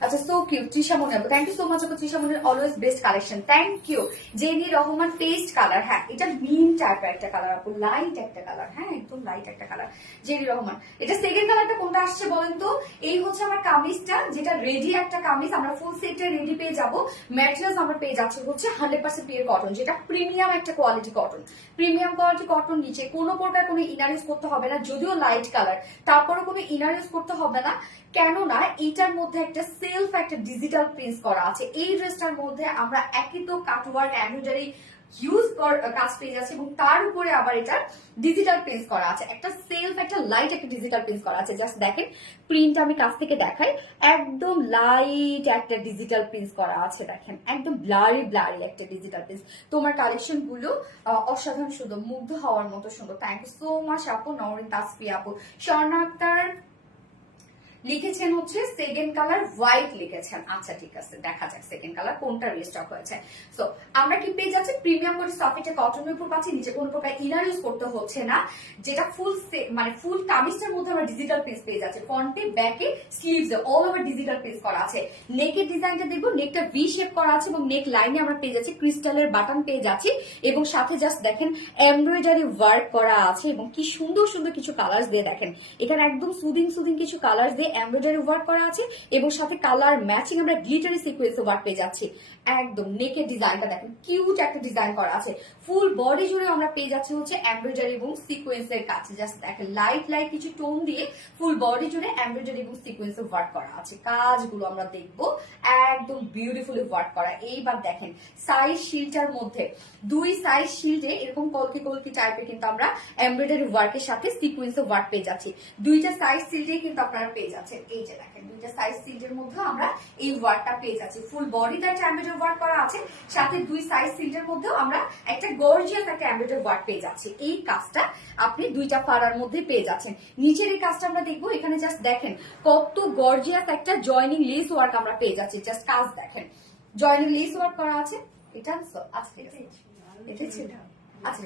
আচ্ছা সো কিউট। তৃষা মনে, থ্যাংক ইউ সো মাচ আপু। তৃষা মনের always best collection, thank you. Jeni Rahman, paste colour, হ্যাঁ এটা মিন টাইপের একটা কালার আপু, লাইট একটা কালার, হ্যাঁ একদম লাইট একটা কালার। জেনি রহমান, এটা সেকেন্ড কালারটা কোনটা আসছে বলেন তো? এই হচ্ছে আমার কামিজটা, যেটা রেডি একটা কামিজ, আমরা ফুল সেটে রেডি পেয়ে যাবো। ম্যাটেরিয়ালস আমরা পেয়ে যাচ্ছি হচ্ছে 100% পিওর কটন, যেটা প্রিমিয়াম একটা quality cotton, premium quality cotton. নিচে কোনো প্রকার কোনো ইনার ইউজ করতে হবে না, যদিও লাইট কালার, তারপরে কোনো ইনার ইউজ করতে হবে না। কেননা এইটার মধ্যে একটা সেলফ একটা ডিজিটাল প্রিন্ট করা আছে। এই ড্রেসটার মধ্যে আমরা একই তো কাটওয়ার্ক এমব্রয়ডারি ইউজ কাজ পেয়ে যাচ্ছে, এবং তার উপরে আবার এটা ডিজিটাল প্রিন্ট করা আছে, একটা সেলফ একটা লাইট একটা ডিজিটাল প্রিন্ট করা আছে। জাস্ট দেখেন প্রিন্ট আমি কাছ থেকে দেখাই, একদম লাইট একটা ডিজিটাল প্রিন্ট করা আছে। দেখেন একদম ব্লারি ব্লারি একটা ডিজিটাল প্রিন্ট। তোমার কালেকশন গুলো অসাধারণ সুন্দর, মুগ্ধ হওয়ার মতো সুন্দর। থ্যাংক ইউ সো মাচ আপু। নওরিন তাসফি আপু, স্বর্ণা আক্তার লিখেছেন হচ্ছে সেকেন্ড কালার হোয়াইট লিখেছেন। আচ্ছা ঠিক আছে, দেখা যাক সেকেন্ড কালার কোনটা রিস্টক হয়েছে। সো আমরা কি পেয়ে যাচ্ছি? প্রিমিয়াম করে সফট কটনের উপর পাচ্ছি, নিচে কোনো প্রকার ইনার ইউজ করতে হচ্ছে না, যেটা ফুল মানে ফুল কামিজটার মধ্যে আমরা ডিজিটাল প্রিন্ট পেয়ে যাচ্ছি। ফ্রন্টে, ব্যাকে, স্লিভসে অল ওভার ডিজিটাল প্রিন্ট করা আছে। নেকের ডিজাইনটা দেখবো, নেকটা ভি শেপ করা আছে, এবং নেক লাইনে আমরা পেয়ে যাচ্ছি ক্রিস্টালের বাটন পেয়ে যাচ্ছি, এবং সাথে জাস্ট দেখেন এমব্রয়ডারি ওয়ার্ক করা আছে, এবং কি সুন্দর সুন্দর কিছু কালার্স দিয়ে দেখেন এখানে একদম সুদিং সুদিং কিছু কালার্স দিয়ে এমব্রয়ডারি ওয়ার্ক করা আছে এবং সাথে কালার ম্যাচিং আমরা গ্লিটারি সিকোয়েন্স ওয়ার্ক পেয়ে যাচ্ছি। একদম নেকের ডিজাইনটা দেখেন, কিউট একটা ডিজাইন করা আছে। ফুল বডি জুড়ে আমরা পেয়ে যাচ্ছি হচ্ছে এমব্রয়ডারি এবং সিকোয়েন্সের কাজ। জাস্ট দেখেন লাইট লাইট কিছু টোন দিয়ে ফুল বডি জুড়ে এমব্রয়ডারি এবং সিকোয়েন্সের ওয়ার্ক করা আছে। কাজগুলো আমরা দেখবো একদম বিউটিফুলি ওয়ার্ক করা। এইবার দেখেন সাইজ শিল্ডটার মধ্যে দুই সাইজ শিল্ডে এরকম কলকি কলকি টাইপের কিন্তু আমরা এমব্রয়ডারি ওয়ার্কের সাথে সিকোয়েন্সের ওয়ার্ক পেয়ে যাচ্ছি। দুইটা সাইজ শিল্ডে কিন্তু আপনারা পেয়ে যাচ্ছেন। এই যে দেখেন দুইটা সাইজ শিল্ডের মধ্যে আমরা এই ওয়ার্কটা পেয়ে যাচ্ছি। ফুল বডিতে একটা এমব্রয়ডারি ওয়ার্ক করা আছে, সাথে দুই সাইজ শিল্ডের মধ্যেও আমরা একটা গর্জিয়াস একটা এমব্রয়ডারি ওয়ার্ক পেয়ে যাচ্ছি। এই কাজটা আপনি দুইটা পাড়ার মধ্যে পেয়ে যাচ্ছেন। নিচের এই কাজটা আমরা দেখবো। এখানে জাস্ট দেখেন কত গর্জিয়াস একটা জয়নিং লেস ওয়ার্ক আমরা পেয়ে যাচ্ছি। জাস্ট কাজ দেখেন, জয়নিং লেস ওয়ার্ক করা আছে। এটা আচ্ছা ঠিক আছে, এটাই ছিল। আচ্ছা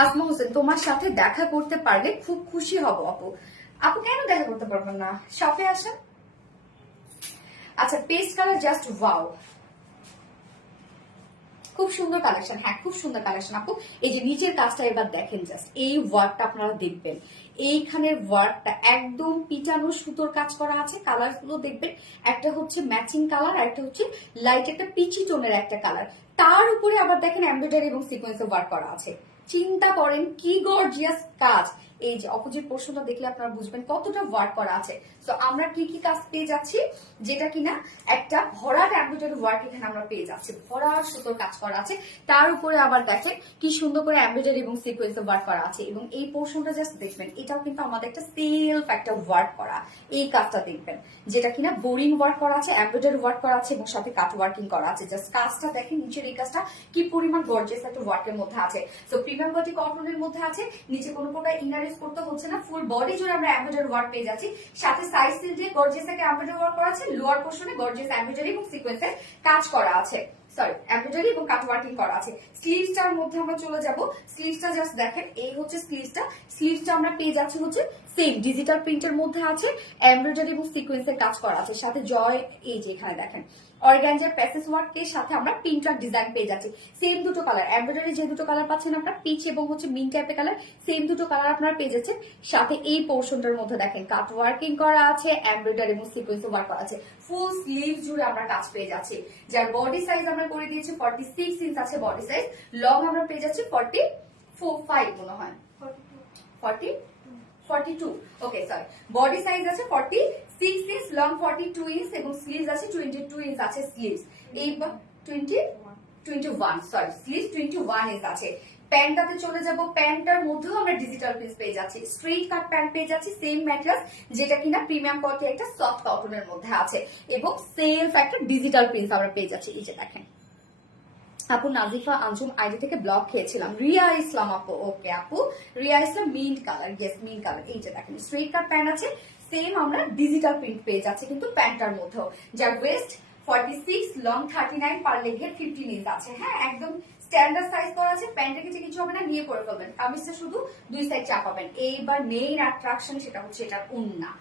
আসমা হোসেন, তোমার সাথে দেখা করতে পারলে খুব খুশি হব আপু। আপু কেন দেখা করতে পারবেন না, শপে আসেন। আচ্ছা পেস্ট কালার জাস্ট ওয়াও, খুব সুন্দর কালেকশন। হ্যাঁ খুব সুন্দর কালেকশন আপু। এই যে নিচের কাজটা এবার দেখেন, জাস্ট এই ওয়ার্কটা আপনারা দেখবেন। এইখানের ওয়ার্কটা একদম পিটানো সুতোর কাজ করা আছে। কালার গুলো দেখবেন, একটা হচ্ছে ম্যাচিং কালার আর একটা হচ্ছে লাইট একটা পিচি টোনের একটা কালার। তার উপরে আবার দেখেন এমব্রয়ডারি এবং সিকোয়েন্সে ওয়ার্ক করা আছে। চিন্তা করেন কি গর্জিয়াস কাজ। এই যে অপোজিট পোর্শনটা দেখলে আপনারা বুঝবেন কতটা ওয়ার্ক করা আছে। তো আমরা কি কি কাজ পেয়ে যাচ্ছি, যেটা কিনা একটা ভরাট এমব্রয়ডারি ওয়ার্ক এখানে আমরা পেয়ে যাচ্ছি। ভরাট সুতোর কাজ করা আছে, তার উপরে আবার দেখেন কি সুন্দর করে এমব্রয়ডারি এবং সিকোয়েন্সে ওয়ার্ক করা আছে। এবং এই পোর্শনটা জাস্ট দেখবেন, এটাও কিন্তু আমাদের একটা সেলফ একটা ওয়ার্ক করা। এই কাজটা দেখবেন যেটা কিনা বোরিং ওয়ার্ক করা আছে, এমব্রয়ডারি ওয়ার্ক করা আছে এবং সাথে কাট ওয়ার্কিং করা আছে। জাস্ট কাজটা দেখেন, নিচের এই কাজটা কি পরিমাণ গর্জিয়াস একটা ওয়ার্কের মধ্যে আছে। তো প্রিমিয়াম কোয়ালিটি কটনের মধ্যে আছে, নিচে কোনো প্রকার ইনার ইউজ করতে হচ্ছে না। ফুল বডি জুড়ে আমরা এমব্রয়ডারি ওয়ার্ক পেয়ে যাচ্ছি, সাথে সাইড সিল দিয়ে গর্জিয়াস একটা এমব্রয়ডারি ওয়ার্ক করা আছে। লোয়ার পোর্শনে গর্জিয়াস এমব্রয়ডারি এবং সিকোয়েন্সের কাজ করা আছে। সরি এমব্রয়ডারি এবং কাট ওয়ার্কিং করা আছে। স্লিভসটার মধ্যে আমরা চলে যাব। স্লিভসটা জাস্ট দেখেন, এই হচ্ছে স্লিভসটা। স্লিভসটা আমরা পেয়ে যাচ্ছি হচ্ছে সেম ডিজিটাল প্রিন্টের মধ্যে আছে, এমব্রয়ডারি এবং সিকোয়েন্সের কাজ করা আছে। সাথে জয় এই যে এখানে দেখেন অর্গানজার প্যাসেজ ওয়ার্কের সাথে আমরা প্রিন্টার ডিজাইন পেয়ে যাচ্ছি। সেম দুটো কালার, এমব্রয়ডারি যে দুটো কালার পাচ্ছেন আপনারা পিচ এবং হচ্ছে মিন টাইপের কালার, সেম দুটো কালার আপনারা পেয়ে যাচ্ছেন। সাথে এই পোর্শনটার মধ্যে দেখেন কাট ওয়ার্কিং করা আছে, এমব্রয়ডারি এবং সিকোয়েন্স ওয়ার্ক করা আছে। ফুল স্লিভ জুড়ে আমরা কাজ পেয়ে যাচ্ছি। যার বডি সাইজ আমরা করে দিয়েছি 46 ইঞ্চ আছে বডি সাইজ। লং আমরা পেয়ে যাচ্ছি 45 মনে হয়, 42 ওকে সরি, বডি সাইজ আছে 46 ইঞ্চ, লং 42 ইঞ্চ এবং স্লিভস আছে 22 ইঞ্চ আছে স্লিভস। এই 21 সরি, স্লিভস 21 ইঞ্চ আছে। প্যান্টটাতে চলে যাব। প্যান্টটার মধ্যেও আমরা ডিজিটাল প্রিন্ট পেয়ে যাচ্ছি, স্ট্রেট কাট প্যান্ট পেয়ে যাচ্ছি, সেম ম্যাটেরিয়াল যেটা কিনা প্রিমিয়াম কোয়ালিটি একটা সফট কটনের মধ্যে আছে এবং সেলফ একটা ডিজিটাল প্রিন্ট আমরা পেয়ে যাচ্ছি। এই যে দেখেন আপু নাজিফা আঞ্জুম আইডি থেকে ব্লক খেয়েছিলাম। রিয়া ইসলাম আপু, ওকে আপু Riya Islam mint colour, yes mint colour. এই যে দেখেন স্ট্রেট কাট প্যান্ট আছে, সেম আমরা ডিজিটাল প্রিন্ট পেয়ে যাচ্ছি কিন্তু প্যান্টটার মধ্যেও। যার ওয়েস্ট 46, লং 39, পার লেগে 15 ইঞ্চ আছে। হ্যাঁ একদম স্ট্যান্ডার্ড সাইজ করা আছে। প্যান্টের কিছু কিছু হবে না, নিয়ে পরে ফেলবেন। কামিজটা শুধু দুই সাইড চাপাবেন। এইবার মেইন অ্যাট্রাকশন সেটা হচ্ছে এটার ওড়না।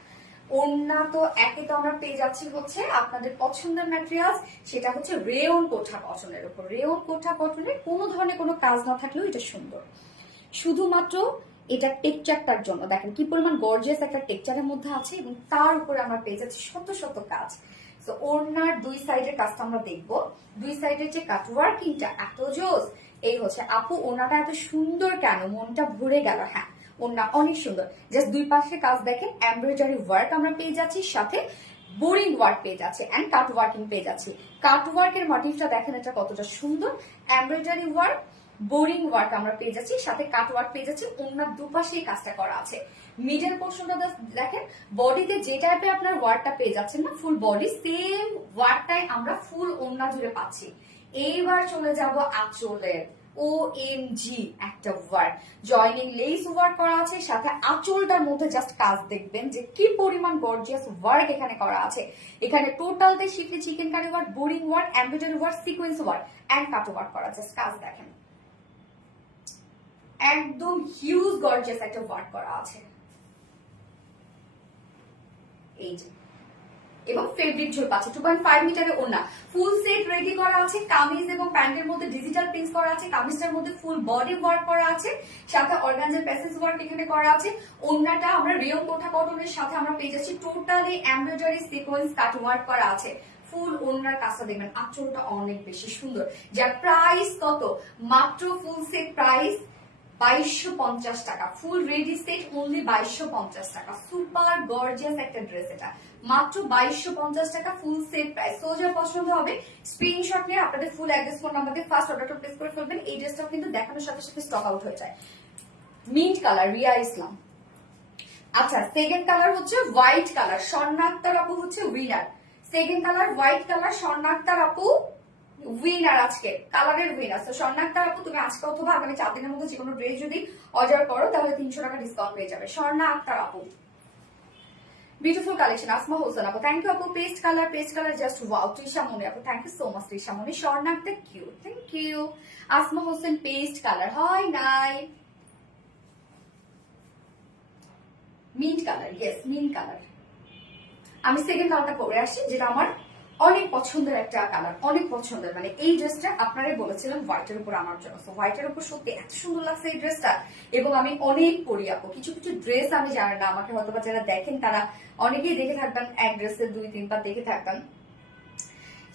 ওড়না তো একে তো আমরা পেয়ে যাচ্ছি হচ্ছে আপনাদের পছন্দের ম্যাটেরিয়াল, সেটা হচ্ছে রেয়ন কোঠা কটনের উপর। রেয়ন কোঠা কটনের কোনো ধরনের কোনো কাজ না থাকলেও এটা সুন্দর, শুধুমাত্র এটা টেক্সচারটার জন্য। দেখেন কি পরিমাণ গর্জিয়াস একটা টেক্সচারের মধ্যে আছে এবং তার উপরে আমরা পেয়ে যাচ্ছি শত শত কাজ। তো ওড়নার দুই সাইডের কাজটা আমরা দেখবো। দুই সাইডের যে কাট ওয়ার্কিংটা এত জোস। এই হচ্ছে আপু ওড়নাটা এত সুন্দর কেন, মনটা ভরে গেল। হ্যাঁ ওড়না অনেক সুন্দর, জাস্ট দুই পাশে কাজ দেখেন, এমব্রয়ডারি ওয়ার্ক আমরা পেয়ে যাচ্ছি, সাথে বোরিং ওয়ার্ক পেয়ে যাচ্ছে এন্ড কাট ওয়ার্কিং পেয়ে যাচ্ছি। কাট ওয়ার্কের মোটিভটা দেখেন এটা কতটা সুন্দর, এমব্রয়ডারি ওয়ার্ক বোরিং ওয়ার্ক আমরা পেয়ে যাচ্ছি, সাথে কাট ওয়ার্ক পেয়ে যাচ্ছি। ওড়নার দুপাশেই কাজটা করা আছে। মিডল পোর্শনটা দেখেন, বডিতে যে টাইপের আপনার ওয়ার্কটা পেয়ে যাচ্ছেন না, ফুল বডি সেম ওয়ার্কটাই আমরা ফুল ওড়না জুড়ে পাচ্ছি। এইবার চলে যাব আঁচলের। OMG একটা ওয়ার্ক, জয়নিং লেস ওয়ার্ক করা আছে, সাথে আঁচলটার মধ্যে জাস্ট কাজ দেখবেন যে কি পরিমাণ গর্জিয়াস ওয়ার্ক এখানে করা আছে। এখানে টোটালতে শিখলে chicken curry work, boring work, embroidery work, sequence work and cut work করা আছে। কাজ দেখেন একদম হিউজ গর্জিয়াস একটা ওয়ার্ক করা আছে। এই যে এবং ফেব্রিক ঝোল পাচ্ছে 2.5 মিটারের ওড়না। ফুল সেট রেডি করা আছে, কামিজ এবং প্যান্টের মধ্যে ডিজিটাল প্রিন্ট করা আছে, কামিজটার মধ্যে ফুল বডি ওয়ার্ক করা আছে, সাথে অর্গানজার প্যাসেজ ওয়ার্ক এখানে করা আছে। ওড়নাটা আমরা রিয়ন কোঠা কটনের সাথে আমরা পেয়ে যাচ্ছি টোটালি এমব্রয়ডারি সিকোয়েন্স কাট ওয়ার্ক করা আছে। ফুল ওড়নার কাজটা দেখবেন, আঁচলটা অনেক বেশি সুন্দর। যার প্রাইস কত, মাত্র ফুল সেট প্রাইস 2250 টাকা। ফুল রেডি সেট অনলি 2250 টাকা। সুপার গর্জিয়াস একটা ড্রেস, এটা মাত্র 2250 টাকা ফুল সেট প্রাইস। সোজা পছন্দ হবে স্ক্রিনশট নিয়ে আপনাদের ফুল অ্যাড্রেস ফোন নাম্বার দিয়ে ফার্স্ট অর্ডারটা প্লেস করে ফেলবেন। এই ড্রেসটাও কিন্তু দেখানোর সাথে সাথে স্টক আউট হয়ে যায়। Mint colour, Riya Islam. আচ্ছা, সেকেন্ড কালার হচ্ছে হোয়াইট কালার, স্বর্ণা আক্তার আপু হচ্ছে winner. Second colour white colour, Swarna Akter আপু উইনার, আজকে কালারের উইনার। তো স্বর্ণা আক্তার আপু তুমি আজকে অথবা আগামী 4 দিনের মধ্যে যে কোনো ড্রেস যদি অর্ডার করো তাহলে 300 টাকা ডিসকাউন্ট পেয়ে যাবে। স্বর্ণা আক্তার আপু, বিউটিফুল কালেকশন। আসমা হোসেন আপু, থ্যাংক ইউ আপু। Paste colour just wow. Trisha Moni আপু, thank you so much Trisha Moni. Swarna Akter cute, thank you. Asma Hossain paste colour হয় নাই। Mint colour, yes mint colour. আমি সেকেন্ড কালারটা পরে আসছি, যেটা আমার অনেক পছন্দের একটা কালার, অনেক পছন্দের। মানে এই ড্রেসটা আপনারাই বলেছিলেন হোয়াইটের উপর আমার জন্য, তো হোয়াইটের উপর সত্যি এত সুন্দর লাগছে এই ড্রেসটা। এবং আমি অনেক পরি আপু, কিছু কিছু ড্রেস আমি জানি না, আমাকে হয়তো বা যারা দেখেন তারা অনেকেই দেখে থাকবেন, এক ড্রেসে 2-3 বার দেখে থাকবেন।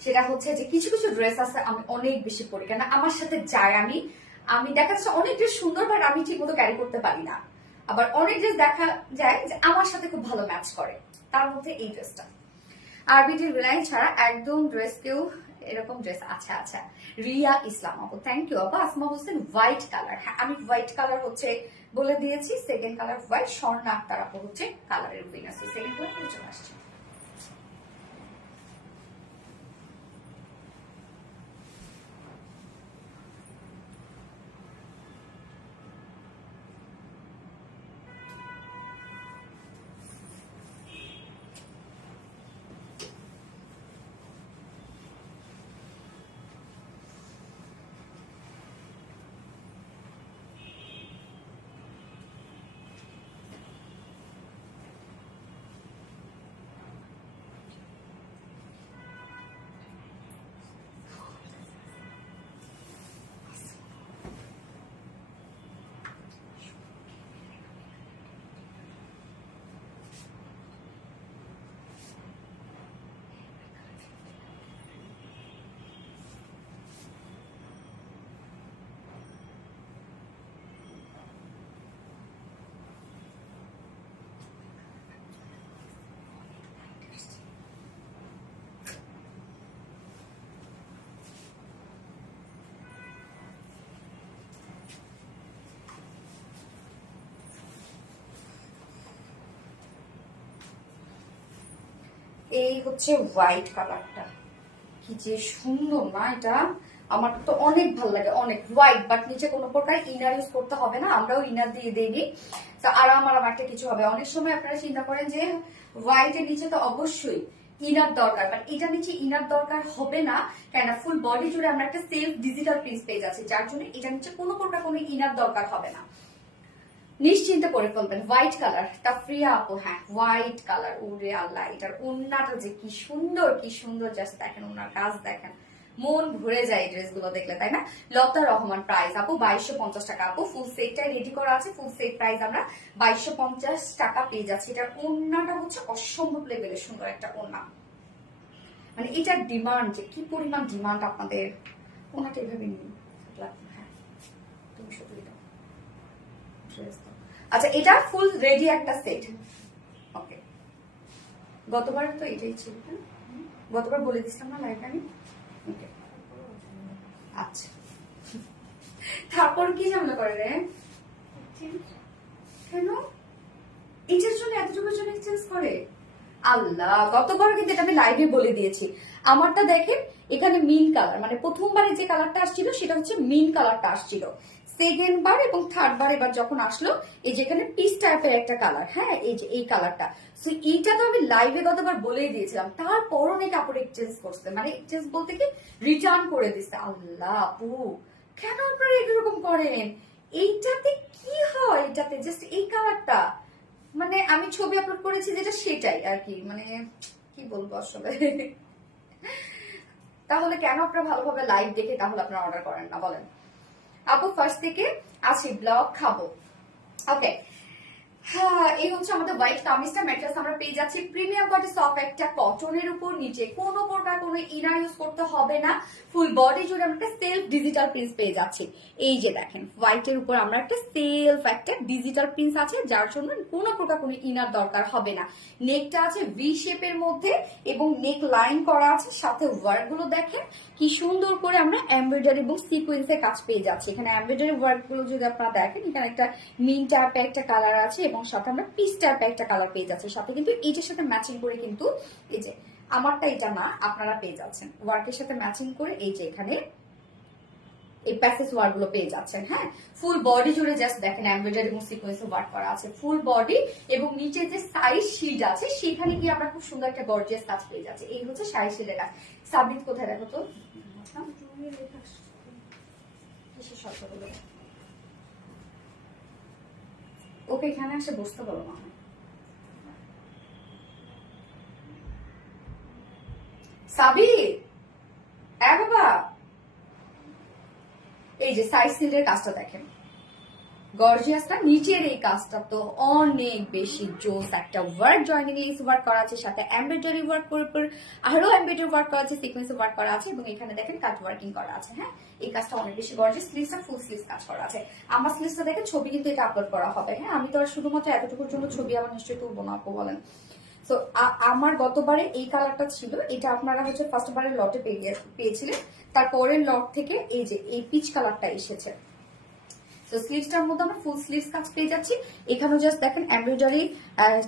সেটা হচ্ছে যে কিছু কিছু ড্রেস আছে আমি অনেক বেশি পরি, কেন আমার সাথে যায়। আমি দেখা যাচ্ছে অনেক ড্রেস সুন্দর, বাট আমি ঠিক মতো ক্যারি করতে পারি না। আবার অনেক ড্রেস দেখা যায় যে আমার সাথে খুব ভালো ম্যাচ করে, তার মধ্যে এই ড্রেসটা। আরবিটি রিলাইন ছাড়া একদম ড্রেস কেউ এরকম ড্রেস। আচ্ছা আচ্ছা, রিয়া ইসলাম আপু, থ্যাংক ইউ আপু। আসমা হোসেন হোয়াইট কালার, হ্যাঁ আমি হোয়াইট কালার হচ্ছে বলে দিয়েছি। Second colour white. Swarna Akter আপু হচ্ছে কালারের উইনার, সেকেন্ড কালার চলে আসছে। এই হচ্ছে হোয়াইট কালারটা, কি যে সুন্দর না এটা, আমার তো অনেক ভালো লাগে, অনেক। হোয়াইট, বাট নিচে কোনো প্রকার ইনার ইউজ করতে হবে না, আমরাও ইনার দিয়ে দিইনি। তো আরাম একটা কিছু হবে। অনেক সময় আপনারা চিন্তা করেন যে হোয়াইটের নিচে তো অবশ্যই ইনার দরকার, বাট এটা নিচে ইনার দরকার হবে না, কেন ফুল বডি জুড়ে আমরা একটা সেলফ ডিজিটাল প্রিন্ট পেজ আছে, যার জন্য এটা নিচে কোনো প্রকার কোনো ইনার দরকার হবে না, নিশ্চিন্তে করে ফেলবেন। হোয়াইট কালার, তাফরিয়া আপু, হ্যাঁ হোয়াইট কালার। ওরে আল্লাহ, এটার ওন্নাটা যে কি সুন্দর, কি সুন্দর, জাস্ট দেখেন ওনার কাজ দেখেন, মন ভরে যায় এই ড্রেসগুলো দেখলে, তাই না? লতা রহমান, প্রাইস আপু 2250 টাকা আপু। ফুল সেটটাই রেডি করা আছে, ফুল সেট প্রাইস আমরা 2250 টাকা পেয়ে যাচ্ছি। এটার ওন্নাটা হচ্ছে অসম্ভব লেভেলের সুন্দর একটা ওন্না, মানে এটার ডিমান্ড যে কি পরিমাণ ডিমান্ড আপনাদের। ওনাটা এভাবে নিন, হ্যাঁ তুমি শুধু ড্রেস। আচ্ছা, এটা ফুল রেডি একটা সেট। ওকে, গতবার তো এটাই ছিল, গতবার বলে দিছিলাম না লাইভ আমি। ওকে, আচ্ছা তারপর কি ঝামেলা করে রে? কেন এটার জন্য এতটুকুর জন্য এক্সচেঞ্জ করে? আল্লাহ, গতবার কিন্তু এটা আমি লাইভে বলে দিয়েছি। আমারটা দেখেন, এখানে মিন কালার, মানে প্রথমবারে যে কালারটা আসছিল সেটা হচ্ছে মিন কালারটা আসছিল। সেকেন্ড বার এবং থার্ড বার এবার যখন আসলো, এই যেখানে পিস টাইপের একটা কালার, হ্যাঁ এই যে এই কালারটা, সো এইটা তো আমি লাইভে গতবার বলেই দিয়েছিলাম। তারপর অনেক কাপড় এক্সচেঞ্জ করছে, মানে এক্সচেঞ্জ বলতে কি রিটার্ন করে দিচ্ছে। আল্লাহ আপু, কেন আপনারা এরকম করেন? এইটাতে কি হয়? এটাতে জাস্ট এই কালারটা, মানে আমি ছবি আপলোড করেছি যেটা সেটাই আর কি, মানে কি বলবো আসলে। তাহলে কেন আপনারা ভালোভাবে লাইভ দেখে তাহলে আপনারা অর্ডার করেন না বলেন? আপু ফার্স্ট থেকে আছি ব্লগ খাবো। ওকে, হ্যাঁ, এই হচ্ছে আমাদের হোয়াইট কামিজটা। ম্যাট্রেস আমরা পেয়ে যাচ্ছি প্রিমিয়াম কোয়ালিটি সফট একটা কটনের উপর, নিচে কোনো প্রকার কোনো ইনার ইউজ করতে হবে না। ফুল বডি জুড়ে আমরা একটা সেলফ ডিজিটাল প্রিন্স পেয়ে যাচ্ছি। এই যে দেখেন হোয়াইটের উপর আমরা একটা সেলফ একটা ডিজিটাল প্রিন্স আছে, যার জন্য কোনো প্রকার কোনো ইনার দরকার হবে না। নেকটা আছে ভি শেপের মধ্যে এবং নেক লাইন করা আছে, সাথে ওয়ার্ক গুলো দেখেন কি সুন্দর করে আমরা এমব্রয়ডারি এবং সিকোয়েন্সের কাজ পেয়ে যাচ্ছি। এখানে এমব্রয়ডারি ওয়ার্ক গুলো যদি আপনারা দেখেন, এখানে একটা মিন টাইপের একটা কালার আছে এবং সাথে আমরা পিস টাইপের একটা কালার পেয়ে যাচ্ছি। সাথে কিন্তু এইটার সাথে ম্যাচিং করে কিন্তু এই যে আমারটা এটা না, আপনারা পেয়ে যাচ্ছেন ওয়ার্কের সাথে ম্যাচিং করে এই যে এখানে এই প্যাসেজ ওয়ার্ক গুলো পেয়ে যাচ্ছেন। হ্যাঁ, ফুল বডি জুড়ে জাস্ট দেখেন এমব্রয়ডারি এবং সিকোয়েন্স ওয়ার্ক করা আছে ফুল বডি, এবং নিচে যে সাইড শিল্ড আছে সেখানে গিয়ে আমরা খুব সুন্দর একটা গর্জিয়াস কাজ পেয়ে যাচ্ছি। এই হচ্ছে সাইড শিল্ডের কাজ। সাবমিট কোথায় দেখো তো, ওকে এখানে এসে বসতে পারো না। সাবি বাবা, এই যে সাইড সিলের কাজটা দেখেন গর্জিয়াসটা, নিচের এই কাজটা তো অনেক বেশি জোস একটা ওয়ার্ক, জয়েনিং লেস ওয়ার্ক করা আছে, সাথে এমব্রয়ডারি ওয়ার্ক করে আরো এমব্রয়ডারি ওয়ার্ক করা আছে, সিকোয়েন্স ওয়ার্ক করা আছে এবং এখানে দেখেন কাট ওয়ার্কিং করা আছে। হ্যাঁ, এই কাজটা অনেক বেশি গর্জিয়াস। স্লিভসটা ফুল স্লিভস কাজ করা আছে। আমার স্লিভসটা দেখে ছবি কিন্তু এটা আপলোড করা হবে। হ্যাঁ, আমি তো আর শুধুমাত্র এতটুকুর জন্য ছবি আমার নিশ্চয়ই তুলবো না আপু বলেন। তো আমার গতবারে এই কালারটা ছিল, এটা আপনারা হচ্ছে ফার্স্ট বারের লটে পেয়েছিলেন, তারপরের লট থেকে এই যে এই পিচ কালারটা এসেছে। তো স্লিভসটার মধ্যে আমরা ফুল স্লিভস কাজ পেয়ে যাচ্ছি। এখানেও জাস্ট দেখেন embroidery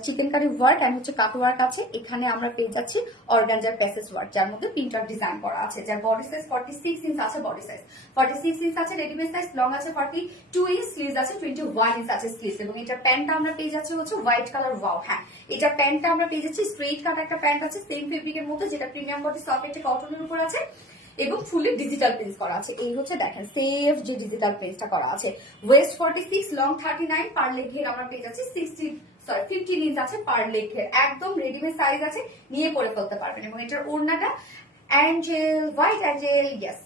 chicken curry work and হচ্ছে কাট ওয়ার্ক আছে। এখানে আমরা পেয়ে যাচ্ছি অর্গানজার প্যাসেজ ওয়ার্ক, যার মধ্যে প্রিন্টার ডিজাইন করা আছে, যার বডি সাইজ 46 ইঞ্চ আছে। বডি সাইজ 46 ইঞ্চ আছে, রেডিমেড সাইজ লং আছে 42 ইঞ্চ, স্লিভস আছে 21 ইঞ্চ আছে স্লিভস। এবং এটা প্যান্টটা আমরা পেয়ে যাচ্ছি হচ্ছে হোয়াইট কালার। ওয়াও, হ্যাঁ, এটা প্যান্টটা আমরা পেয়ে যাচ্ছি স্ট্রেট কাট একটা প্যান্ট আছে সেম ফেব্রিকের মধ্যে, যেটা প্রিমিয়াম কোয়ালিটি সফট একটা কটনের উপর আছে এবং ফুলি ডিজিটাল প্রিন্ট করা আছে। এই হচ্ছে দেখেন সেফ যে ডিজিটাল প্রিন্টটা করা আছে। ওয়েস্ট 46, লং 39, পার লেগ ঘের আমরা পেয়ে যাচ্ছি 15 ইঞ্চ আছে পার লেগ ঘের, একদম রেডিমেড সাইজ আছে, নিয়ে পরে ফেলতে পারবেন। এবং এটার ওড়নাটা Angel, white Angel, yes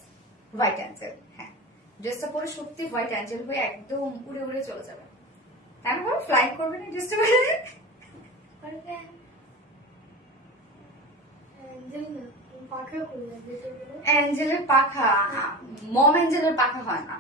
white Angel. হ্যাঁ, ড্রেসটা পরে সত্যি হোয়াইট অ্যাঞ্জেল হয়ে একদম উড়ে উড়ে চলে যাবে। হ্যাঁ, ফ্লাই করবেন এই ড্রেসটা পরে। অ্যাঞ্জেলের পাখা, মম অ্যাঞ্জেলের পাখা হয় না।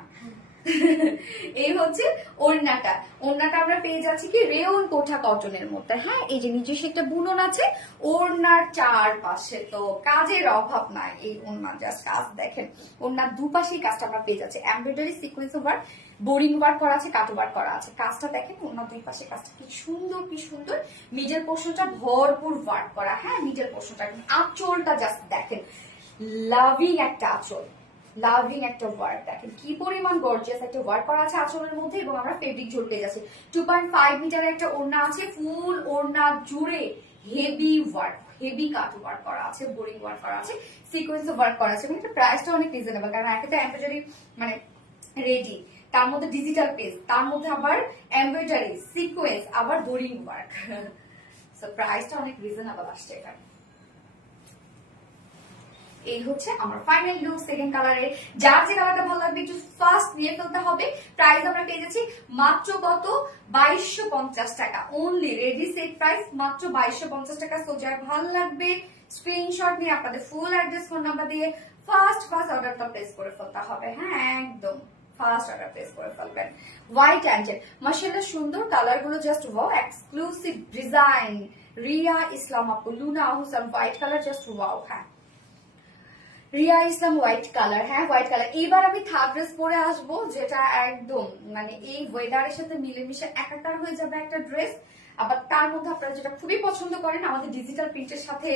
এই হচ্ছে ওড়নাটা। ওড়নাটা আমরা পেয়ে যাচ্ছি কি রেয়ন কোঠা কটনের মধ্যে। হ্যাঁ, এই যে নিজস্ব একটা বুনন আছে ওড়নার চারপাশে, তো কাজের অভাব নাই। এই ওড়নার জাস্ট কাজ দেখেন, ওড়নার দুপাশেই কাজটা আমরা পেয়ে যাচ্ছি। Embroidery sequence work, boring work করা আছে, কাট ওয়ার্ক করা আছে। কাজটা দেখেন ওড়নার দুই পাশে কাজটা কি সুন্দর কি সুন্দর। মিডল পোর্শনটা ভরপুর ওয়ার্ক করা। হ্যাঁ, মিডল পোর্শনটা, আঁচলটা জাস্ট দেখেন লাভিং একটা আঁচল, লাভিং একটা ওয়ার্ক দেখেন কি পরিমাণ গর্জিয়াস একটা ওয়ার্ক করা আছে আঁচলের মধ্যে। এবং আমরা ফেব্রিক জোর পেয়ে যাচ্ছি। 2.5 মিটার একটা ওড়না আছে, ফুল ওড়না জুড়ে হেভি ওয়ার্ক, হেভি কাট ওয়ার্ক করা আছে, বোরিং ওয়ার্ক করা আছে, সিকোয়েন্স ওয়ার্ক করা আছে। এবং এটা প্রাইসটা অনেক রিজনেবল, কারণ একটা এমব্রয়ডারি মানে রেডি, তার মধ্যে ডিজিটাল পেজ, তার মধ্যে আবার এমব্রয়ডারি সিকোয়েন্স, আবার বোরিং ওয়ার্ক। সো প্রাইসটা অনেক রিজনেবল আসছে এটা। এই হচ্ছে আমার ফাইনাল লুক সেকেন্ড কালারের। যার যে কালারটা ভালো লাগবে একটু ফার্স্ট নিয়ে ফেলতে হবে। প্রাইস আমরা পেয়ে যাচ্ছি মাত্র কত, 2250 টাকা অনলি। রেডি সেট প্রাইস মাত্র 2250 টাকা। সো যার ভালো লাগবে স্ক্রিনশট নিয়ে আপনাদের ফুল অ্যাড্রেস ফোন নাম্বার দিয়ে ফার্স্ট অর্ডারটা প্লেস করে ফেলতে হবে। হ্যাঁ, একদম ফার্স্ট অর্ডার প্লেস করে ফেলবেন। হোয়াইট অ্যাঞ্জেল মাশাআল্লাহ, সুন্দর কালার গুলো just wow, exclusive design. Ria Islam আপু, Luna Ahsan, white colour just wow. হ্যাঁ, রিয়া ইসলাম হোয়াইট কালার। হ্যাঁ, হোয়াইট কালার। এইবার আমি থার্ড ড্রেস পরে আসবো, যেটা একদম মানে এই ওয়েদারের সাথে মিলেমিশে একাকার হয়ে যাবে একটা ড্রেস। আবার তার মধ্যে আপনারা যেটা খুবই পছন্দ করেন, আমাদের ডিজিটাল প্রিন্টের সাথে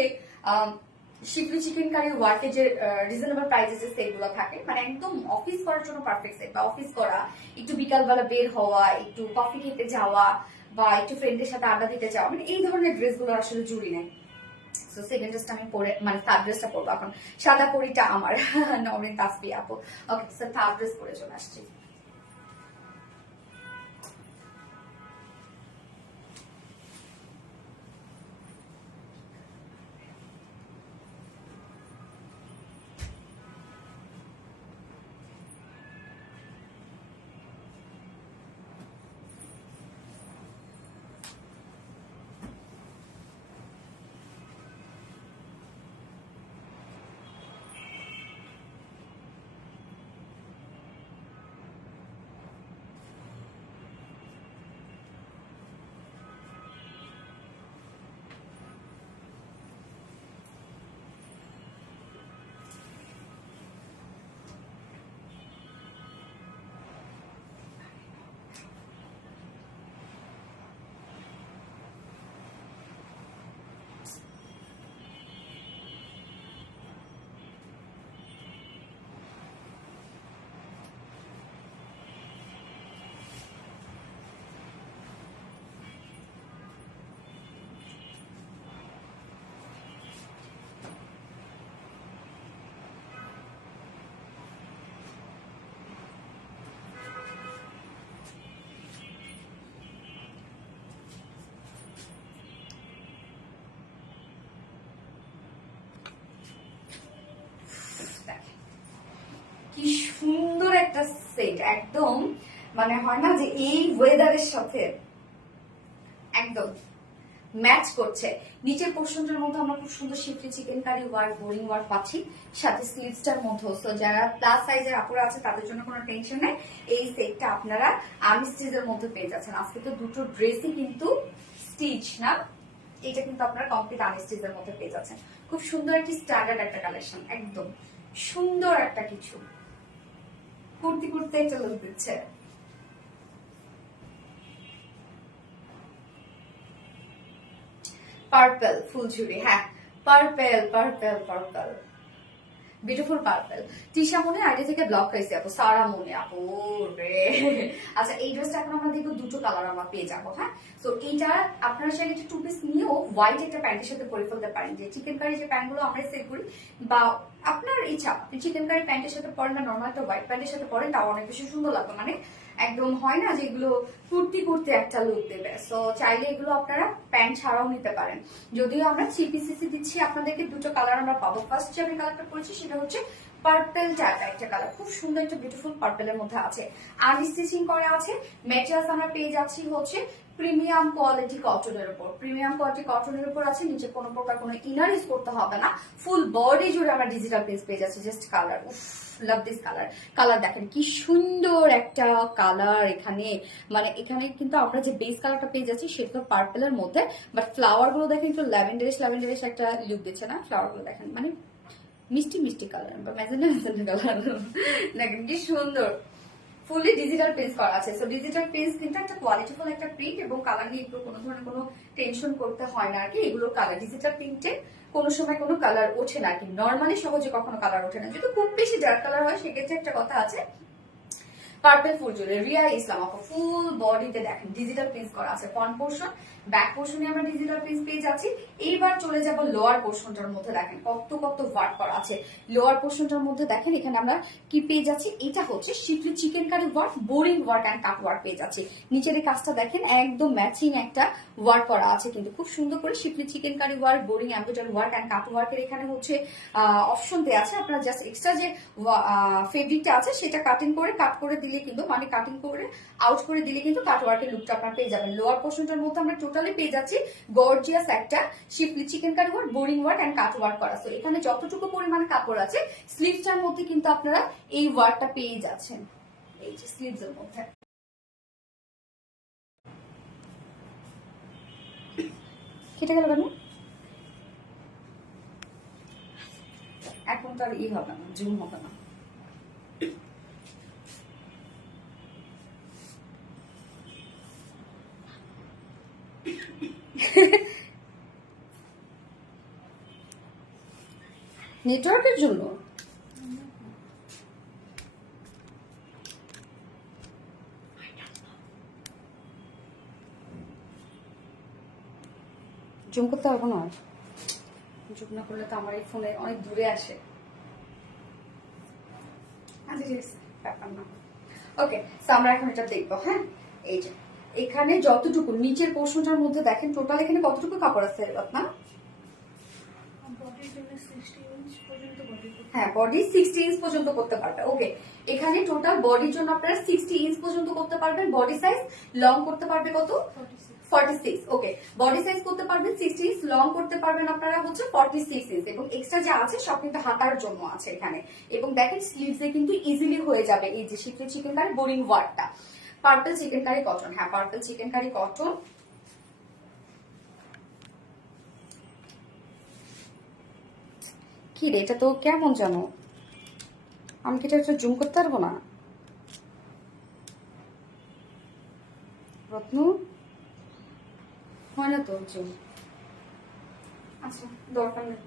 শিকলি চিকেন কারি ওয়ার্কে যে রিজনেবল প্রাইসে যে সেটগুলো থাকে, মানে একদম অফিস করার জন্য পারফেক্ট সেট, বা অফিস করা, একটু বিকালবেলা বের হওয়া, একটু কফি খেতে যাওয়া, বা একটু ফ্রেন্ডের সাথে আড্ডা দিতে যাওয়া, মানে এই ধরনের ড্রেসগুলো আসলে জুড়ি নেই। সো সেকেন্ড ড্রেসটা আমি পরে মানে থার্ড ড্রেসটা পরবো এখন। সাদা পরিটা আমার নবীন তাসফি আপু। ওকে, স্যার থার্ড ড্রেস পরে চলে আসছি। একদম মানে হয় না যে এই ওয়েদারের সাথে একদম ম্যাচ করছে। নিচের পোর্শনটার মধ্যে আমরা খুব সুন্দর schiffli chicken curry work boring work পাচ্ছি, সাথে স্লিভসটার মধ্যে। সো যারা প্লাস সাইজের আপুরা আছে তাদের জন্য কোনো টেনশন নেই, এই সেটটা আপনারা আর্মি স্টিচের মধ্যে পেয়ে যাচ্ছেন। আজকে তো দুটো ড্রেসই কিন্তু স্টিচ না, এটা কিন্তু আপনারা কমপ্লিট আর্মি স্টিচের মধ্যে পেয়ে যাচ্ছেন। খুব সুন্দর একটি স্ট্যান্ডার্ড একটা কালেকশন, একদম সুন্দর একটা কিছু কুর্তি কুর্তি একটা লুক দিচ্ছে। পার্পল ফুলঝুরি, হ্যাঁ purple purple purple beautiful purple. Tisha মনে আইডি থেকে ব্লক হয়েছে আপু, সারা মনে আপু রে। আচ্ছা এই ড্রেসটা এখন আমরা দেখবো দুটো কালার আমরা পেয়ে যাবো। হ্যাঁ তো এইটা আপনারা চাইলে একটা টু পিস নিয়েও হোয়াইট একটা প্যান্টের সাথে পরে ফেলতে পারেন, যে চিকেন কারি যে প্যান্ট গুলো আমরা সেল করি, বা আপনার ইচ্ছা আপনি চিকেন কারি প্যান্টের সাথে পরেন না নর্মাল একটা হোয়াইট প্যান্টের সাথে পরেন, তাও অনেক বেশি সুন্দর লাগবে। মানে একদম হয় না যেগুলো কুর্তি কুর্তি একটা লুক দেবে। সো চাইলে এগুলো আপনারা প্যান্ট ছাড়াও নিতে পারেন। যদিও আমরা সিপিসিসি দিচ্ছি আপনাদেরকে, দুটো কালার আমরা পাবো। ফার্স্ট যে আমি কালারটা করেছি সেটা হচ্ছে পার্পল টাইপ একটা কালার, খুব সুন্দর একটা বিউটিফুল পার্পলের মধ্যে আছে, আর্মি স্টিচিং করা আছে। মেটেরিয়ালস আমরা পেয়ে যাচ্ছি হচ্ছে প্রিমিয়াম কোয়ালিটি কটনের উপর, প্রিমিয়াম কোয়ালিটি কটনের উপর আছে। নিচে কোনো প্রকার কোনো ইনার ইউজ করতে হবে না, ফুল বডি জুড়ে আমরা ডিজিটাল প্রিন্ট পেয়ে যাচ্ছি। জাস্ট কালার, উফ লাভ দিস কালার। কালার দেখেন কি সুন্দর একটা কালার এখানে, মানে এখানে কিন্তু আমরা যে বেস কালারটা পেয়ে যাচ্ছি সেটা তো পার্পলের মধ্যে, বাট ফ্লাওয়ার গুলো দেখেন একটু ল্যাভেন্ডারিশ ল্যাভেন্ডারিশ একটা লুক দিচ্ছে না, ফ্লাওয়ার গুলো দেখেন মানে মিষ্টি মিষ্টি কালার বা ম্যাজেন্ডা ম্যাজেন্ডা কালার দেখেন কি সুন্দর। ফুলি ডিজিটাল প্রিন্ট করা আছে। সো ডিজিটাল প্রিন্ট কিন্তু একটা কোয়ালিটিফুল একটা প্রিন্ট, এবং কালার নিয়ে একটু কোনো ধরনের কোনো টেনশন করতে হয় না আর কি। এগুলো কালার ডিজিটাল প্রিন্টে কোনো সময় কোনো কালার ওঠে না আর কি, নর্মালি সহজে কখনো কালার ওঠে না। যদি খুব বেশি ডার্ক কালার হয় সেক্ষেত্রে একটা কথা আছে। পার্পল ফুল জুড়ে রিয়া ইসলাম আপু ফুল বডিতে দেখেন ডিজিটাল প্রিন্ট করা আছে। ফ্রন্ট পোর্শন ব্যাক পোর্শনে আমরা ডিজিটাল প্রিন্ট পেয়ে যাচ্ছি। এইবার চলে যাব লোয়ার পোর্শনটার মধ্যে, দেখেন কত কত ওয়ার্ক করা আছে। লোয়ার পোর্শনটার মধ্যে দেখেন এখানে আমরা কি পেয়ে যাচ্ছি, এটা হচ্ছে schiffli chicken curry work boring work and cut work পেয়ে যাচ্ছি। নিচের কাজটা দেখেন একদম ম্যাচিং একটা ওয়ার্ক করা আছে, কিন্তু খুব সুন্দর করে schiffli chicken curry work boring embroidery work and cut ওয়ার্কের এখানে হচ্ছে অপশন দেওয়া আছে। আপনারা জাস্ট এক্সট্রা যে ফেব্রিকটা আছে সেটা কাটিং করে কাট করে দিলে কিন্তু, মানে কাটিং করে আউট করে দিলে কিন্তু কাট ওয়ার্কের লুকটা আপনারা পেয়ে যাবেন। লোয়ার পোর্শনটার মধ্যে আমরা টোটালি পেয়ে যাচ্ছি গর্জিয়াস একটা schiffli chicken curry work boring work and cut work করা। সো এখানে যতটুকু পরিমাণে কাপড় আছে স্লিভসটার মধ্যে কিন্তু আপনারা এই ওয়ার্কটা পেয়ে যাচ্ছেন, এই যে স্লিভস এর মধ্যে। কেটে গেল কেন? এখন তো আর ই হবে না, জুম হবে না। নেটওয়ার্কের জন্য জুম করতে পারবো না, জুম না করলে তো আমার এই ফোনে অনেক দূরে আসে। আচ্ছা ঠিক আছে, ব্যাপার না। ওকে তো আমরা এখন এটা দেখবো। হ্যাঁ এই যে এখানে যতটুকু নিচের পোর্শনটার মধ্যে দেখেন টোটাল এখানে কতটুকু কাপড় আছে আপনার? হ্যাঁ বডি 60 ইঞ্চ পর্যন্ত করতে পারবে। ওকে এখানে টোটাল বডির জন্য আপনারা 60 ইঞ্চ পর্যন্ত করতে পারবেন। বডি সাইজ লং করতে পারবে কত? 46। ওকে বডি সাইজ করতে পারবেন 60 ইঞ্চ, লং করতে পারবেন আপনারা হচ্ছে 46 ইঞ্চ, এবং এক্সট্রা যা আছে সব কিন্তু হাতার জন্য আছে এখানে। এবং দেখেন স্লিভসে কিন্তু ইজিলি হয়ে যাবে এই যে শিফলি চিকেন কারি বোরিং ওয়ার্কটা। পার্পল চিকেন কারি কটন, হ্যাঁ পার্পল চিকেন কারি কটন। কি রে এটা তো কেমন জানো, আমি কি এটা একটু জুম করতে পারবো না? রত্ন হয় না তো জুম, আচ্ছা দরকার নেই।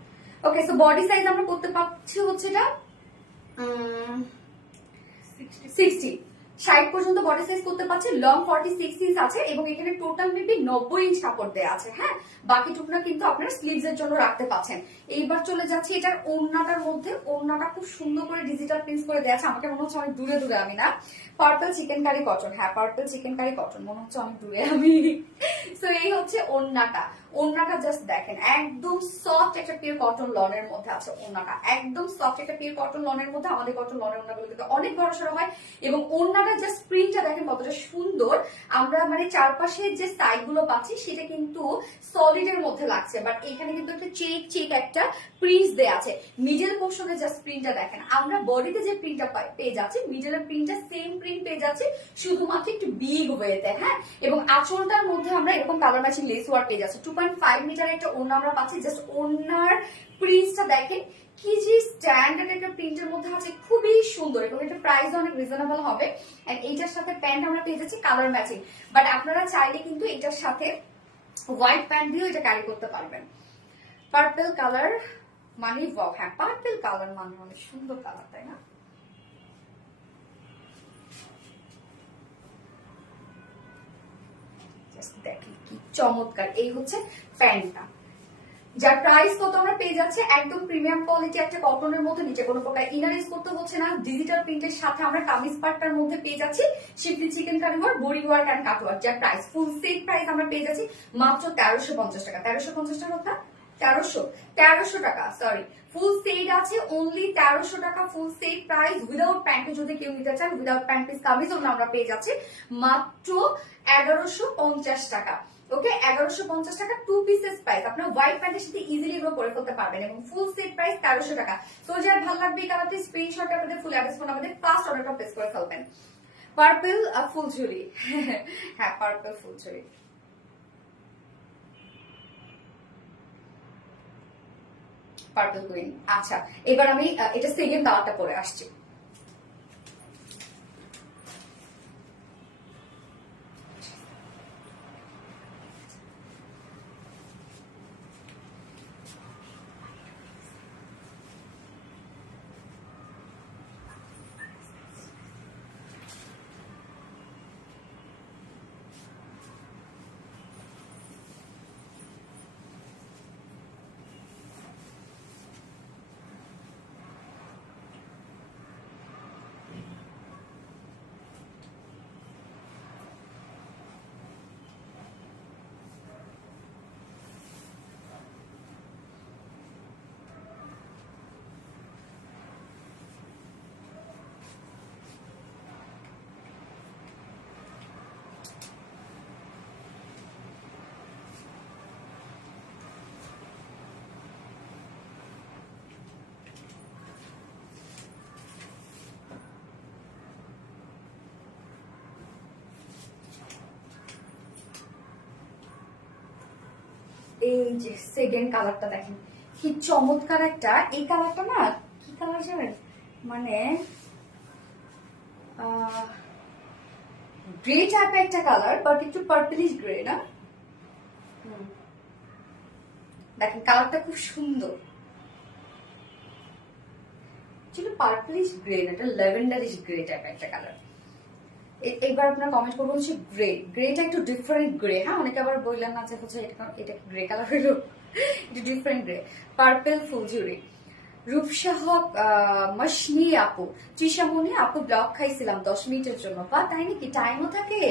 ওকে সো বডি সাইজ আমরা করতে পারছি হচ্ছে এটা 60 পর্যন্ত বডি সাইজ করতে পারছি। লং 46 ইঞ্চ আছে, এবং এখানে টোটাল মেবি 90 ইঞ্চ কাপড় দেওয়া আছে। হ্যাঁ বাকি টুকরা কিন্তু আপনার স্লিভস এর জন্য রাখতে পাচ্ছেন। এইবার চলে যাচ্ছি এটার ওড়নাটার মধ্যে। ওড়নাটা খুব সুন্দর করে ডিজিটাল প্রিন্ট করে দেওয়া আছে, আমাকে মনে হচ্ছে অনেক দূরে দূরে আমি না। পার্পল চিকেন কারি কটন, হ্যাঁ পার্পল চিকেন কারি কটন, মনে হচ্ছে অনেক দূরে আমি। সো এই হচ্ছে ওড়নাটা। ওড়নাটা জাস্ট দেখেন, একদম সফট একটা পিওর কটন লনের মধ্যে আছে ওড়নাটা, একদম সফট একটা পিওর কটন লনের মধ্যে। আমাদের কটন লনের ওড়নাগুলো কিন্তু অনেক বড় সড়ো হয় এবং ওড়নাটা জাস্ট প্রিন্টটা দেখেন কতটা সুন্দর। আমরা মানে চারপাশে যে সাইড গুলো পাচ্ছি সেটা কিন্তু সলিডের মধ্যে লাগছে, বাট এখানে কিন্তু একটা চেক চেক একটা প্রিন্ট দেয়া আছে। মিডল পোর্শনে জাস্ট প্রিন্টটা দেখেন, আমরা বডিতে যে প্রিন্টটা পেয়ে যাচ্ছি মিডলের প্রিন্টটা সেম প্রিন্ট পেয়ে যাচ্ছি, শুধুমাত্র একটু বিগ ওয়েতে। হ্যাঁ, এবং আঁচলটার মধ্যে আমরা এরকম কালার ম্যাচিং লেস ওয়ার্ক পেয়ে যাচ্ছি। 2.5 মিটার একটা ওড়না আমরা পাচ্ছি। জাস্ট ওড়নার প্রিন্টটা দেখেন কি যে স্ট্যান্ডার্ড একটা প্রিন্টের মধ্যে আছে, খুবই সুন্দর এবং এটা প্রাইস অনেক রিজনেবল হবে। এন্ড এইটার সাথে প্যান্ট আমরা পেয়ে যাচ্ছি কালার ম্যাচিং, বাট আপনারা চাইলে কিন্তু এটার সাথে হোয়াইট প্যান্ট দিয়েও এটা ক্যারি করতে পারবেন। পার্পল কালার মানে ওয়াও, হ্যাঁ পার্পল কালার মানে অনেক সুন্দর কালার, তাই না? দেখি কি চমৎকার, এই হচ্ছে প্যান্টটা, যার প্রাইস কত আমরা পেয়ে যাচ্ছে একদম প্রিমিয়াম কোয়ালিটি একটা কটনের মধ্যে, নিচে কোনো প্রকার ইনার ইউজ করতে হচ্ছে না। ডিজিটাল প্রিন্টের সাথে আমরা কামিজ পার্টটার মধ্যে পেয়ে যাচ্ছি schiffli chicken curry work, boring work and cut work, যার প্রাইস ফুল সেট প্রাইস আমরা পেয়ে যাচ্ছি মাত্র 1350 টাকা। 1350 টাকা, 1300 টাকা, সরি ফুল সেট আছে অনলি 1300 টাকা ফুল সেট প্রাইস। উইদাউট প্যান্টে যদি কেউ নিতে চান, উইদাউট প্যান্ট পিস কামিজ আমরা পেয়ে যাচ্ছি মাত্র 1150 টাকা। ওকে, 1150 টাকা 2 পিসেস প্রাইস, আপনার হোয়াইট প্যান্টের সাথে ইজিলি এগুলো পরে ফেলতে পারবেন এবং ফুল সেট প্রাইস 1300 টাকা। তো যার ভালো লাগবে এই কালারটি স্ক্রিনশট আপনাদের ফুল অ্যাড্রেস ফোন আমাদের ফার্স্ট অর্ডারটা প্লেস করে ফেলবেন। পার্পল ফুলঝুরি, হ্যাঁ পার্পল ফুলঝুরি, পার্পল কুইন। আচ্ছা, এবার আমি এটা সেকেন্ড কালারটা পরে আসছি। এই যে সেকেন্ড কালারটা দেখেন কি চমৎকার একটা, এই কালারটা না কি কালার জানেন, মানে গ্রে টাইপের একটা কালার, বাট একটু পার্পলিশ গ্রে না। দেখেন কালারটা খুব সুন্দর, পার্পলিশ গ্রে না, এটা ল্যাভেন্ডারিশ গ্রে টাইপের একটা কালার। এইবার আপনার কমেন্ট করবো হচ্ছে গ্রে, গ্রেটা একটু ডিফারেন্ট গ্রে। হ্যাঁ, অনেকে আবার বললেন না যে হচ্ছে এটা গ্রে কালার হইলো, এটা ডিফারেন্ট গ্রে। পার্পল ফুলঝুরি, রূপসাহ মাসনি আপু, ত্রিশামণি আপু ব্লগ খাইছিলাম 10 মিনিটের জন্য, বা তাই নাকি, টাইমও থাকে?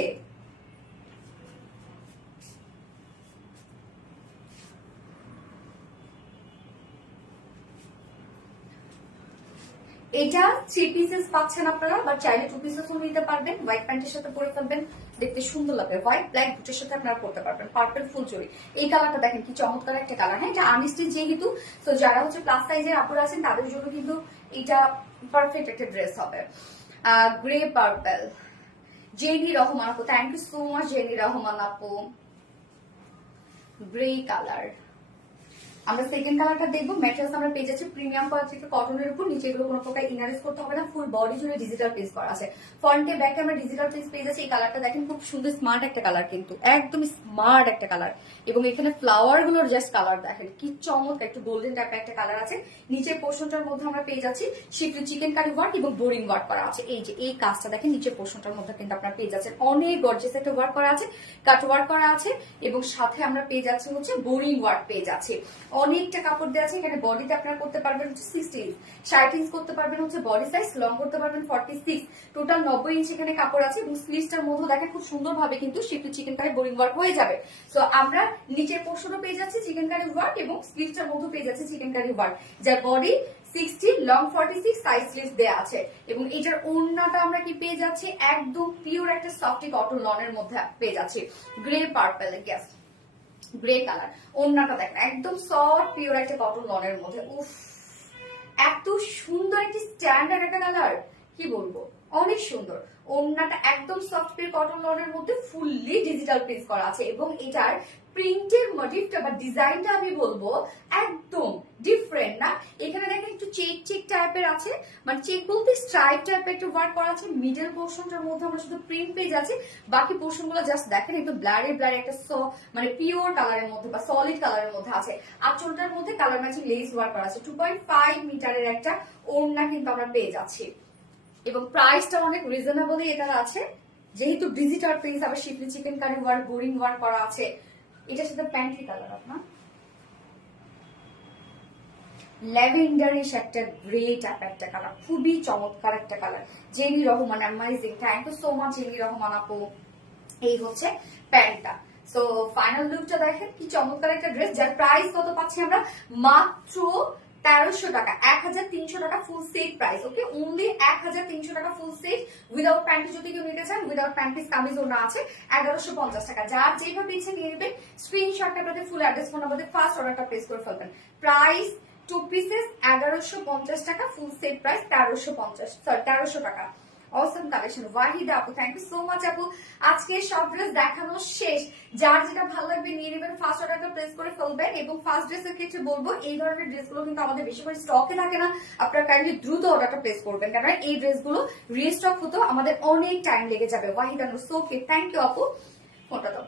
এটা 3 পিসেস পাচ্ছেন আপনারা, বা চাইলে 2 পিসেসও নিতে পারবেন। হোয়াইট প্যান্টের সাথে পরে ফেলবেন, দেখতে সুন্দর লাগবে। হোয়াইট ব্ল্যাক দুটোর সাথে আপনারা পরতে পারবেন। পার্পল ফুলচুরি, এই কালারটা দেখেন কি চমৎকার একটা কালার। হ্যাঁ, এটা আনস্টিচ যেহেতু, তো যারা হচ্ছে প্লাস সাইজের আপুরা আছেন তাদের জন্য কিন্তু এটা পারফেক্ট একটা ড্রেস হবে। গ্রে পার্পল, জেনি রহমান আপু, thank you so much jenny Rahman আপু। গ্রে কালার, আমরা সেকেন্ড কালারটা দেখবো। ম্যাটেরিয়ালস আমরা পেয়ে যাচ্ছি প্রিমিয়াম কোয়ালিটি কটনের উপর, নিচে এগুলো কোনো প্রকার ইনারেস করতে হবে না, ফুল বডি জুড়ে ডিজিটাল প্রিন্ট করা আছে। ফ্রন্টে ব্যাকে আমরা ডিজিটাল প্রিন্ট পেয়ে যাচ্ছি। এই কালারটা দেখেন খুব সুন্দর স্মার্ট একটা কালার, কিন্তু একদম স্মার্ট একটা কালার, এবং এখানে ফ্লাওয়ার গুলোর জাস্ট কালার দেখেন কি চমৎকার, একটু গোল্ডেন টাইপের একটা কালার আছে। নিচের পোর্শনটার মধ্যে আমরা পেয়ে যাচ্ছি শিফট চিকেন কারি ওয়ার্ক এবং বোরিং ওয়ার্ক করা আছে। এই যে এই কাজটা দেখেন নিচের পোর্শনটার মধ্যে কিন্তু আপনারা পেয়ে যাচ্ছেন অনেক গর্জিয়াস একটা ওয়ার্ক করা আছে, কাট ওয়ার্ক করা আছে, এবং সাথে আমরা পেয়ে যাচ্ছি হচ্ছে বোরিং ওয়ার্ক পেয়ে যাচ্ছি। অনেকটা কাপড় দেওয়া আছে। এখানে বডিতে আপনারা করতে পারবেন হচ্ছে 60 ইঞ্চ, 60 ইঞ্চ করতে পারবেন হচ্ছে বডি সাইজ, লং করতে পারবেন 46, টোটাল 90 ইঞ্চ এখানে কাপড় আছে। এবং স্লিভসটার মধ্যে দেখেন খুব সুন্দর ভাবে কিন্তু শিফট চিকেন কারি বোরিং ওয়ার্ক হয়ে যাবে। সো আমরা নিচের পোর্শনও পেয়ে যাচ্ছি চিকেন কারি ওয়ার্ক এবং স্লিভসটার মধ্যে পেয়ে যাচ্ছি চিকেন কারি ওয়ার্ক, যার বডি 60, লং 46, সাইজ স্লিভস দেয়া আছে। এবং এটার ওড়নাটা আমরা কি পেয়ে যাচ্ছি, একদম পিওর একটা সফটি কটন লনের মধ্যে পেয়ে যাচ্ছি, grey purple, gas grey colour. ওড়নাটা দেখেন একদম সফট পিওর একটা কটন লনের মধ্যে। উফ, এত সুন্দর একটি স্ট্যান্ডার্ড একটা কালার, কি বলবো, অনেক সুন্দর। ওড়নাটা একদম সফট পিওর কটন লনের মধ্যে ফুললি ডিজিটাল প্রিন্ট করা আছে। এবং এটার প্রিন্টের মোটিভটা বা ডিজাইনটা আমি বলবো একদম ডিফারেন্ট না। এখানে দেখেন একটু চেক চেক টাইপের আছে, মানে চেক বলতে স্ট্রাইপ টাইপের একটু ওয়ার্ক করা আছে। মিডল পোর্শনটার মধ্যে আমরা শুধু প্রিন্ট পেয়ে যাচ্ছি, বাকি পোর্শন গুলো জাস্ট দেখেন একটু ব্লারি ব্লারি একটা মানে পিওর কালারের মধ্যে বা সলিড কালারের মধ্যে আছে। আঁচলটার মধ্যে কালার ম্যাচিং লেস ওয়ার্ক করা আছে। 2.5 মিটারের একটা ওড়না কিন্তু আমরা পেয়ে যাচ্ছি এবং প্রাইসটা অনেক রিজনেবলই এটা আছে, যেহেতু ডিজিটাল প্রিন্ট, আবার schiffli chicken curry work, boring work করা আছে। এটার সাথে প্যান্টি কালার আপনার ল্যাভেন্ডারিশ একটা গ্রে টাইপ একটা কালার, খুবই চমৎকার একটা colour. Jeni Rahman, amazing, thank you so much jenny Rahman আপু। এই হচ্ছে প্যান্টটা। সো ফাইনাল লুকটা দেখেন কি চমৎকার একটা ড্রেস, যার প্রাইস কত পাচ্ছি আমরা, মাত্র 1300 টাকা, 1300 টাকা ফুল সেট প্রাইস। ওকে, অনলি 1300 টাকা ফুল সেট উইদাউট প্যান্টি। যদি কেউ নিতে চান উইদাউট প্যান্টিস কামিজ ওড়না আছে 1150 টাকা। যার যেভাবে ইচ্ছে নিয়ে নেবেন, স্ক্রিনশটটা আপনাদের full address phone number first অর্ডারটা প্লেস করে ফেলবেন। প্রাইস 2 পিসেস 1150 টাকা, ফুল সেট প্রাইস 1300 টাকা। অসম কালেকশন, ওয়াহিদা আপু, থ্যাংক ইউ সো মাচ আপু। আজকে সব ড্রেস দেখানো শেষ, যার যেটা ভালো লাগবে নিয়ে নেবেন, ফার্স্ট অর্ডারটা প্লেস করে ফেলবেন। এবং ফার্স্ট ড্রেসের ক্ষেত্রে বলবো এই ধরনের ড্রেসগুলো কিন্তু আমাদের বেশি করে স্টকে থাকে না, আপনারা কাইন্ডলি দ্রুত অর্ডারটা প্লেস করবেন, কারণ এই ড্রেসগুলো রিস্টক হতেও আমাদের অনেক টাইম লেগে যাবে। ওয়াহিদা নো সোকে, থ্যাংক ইউ আপু। ফোনটা দাও।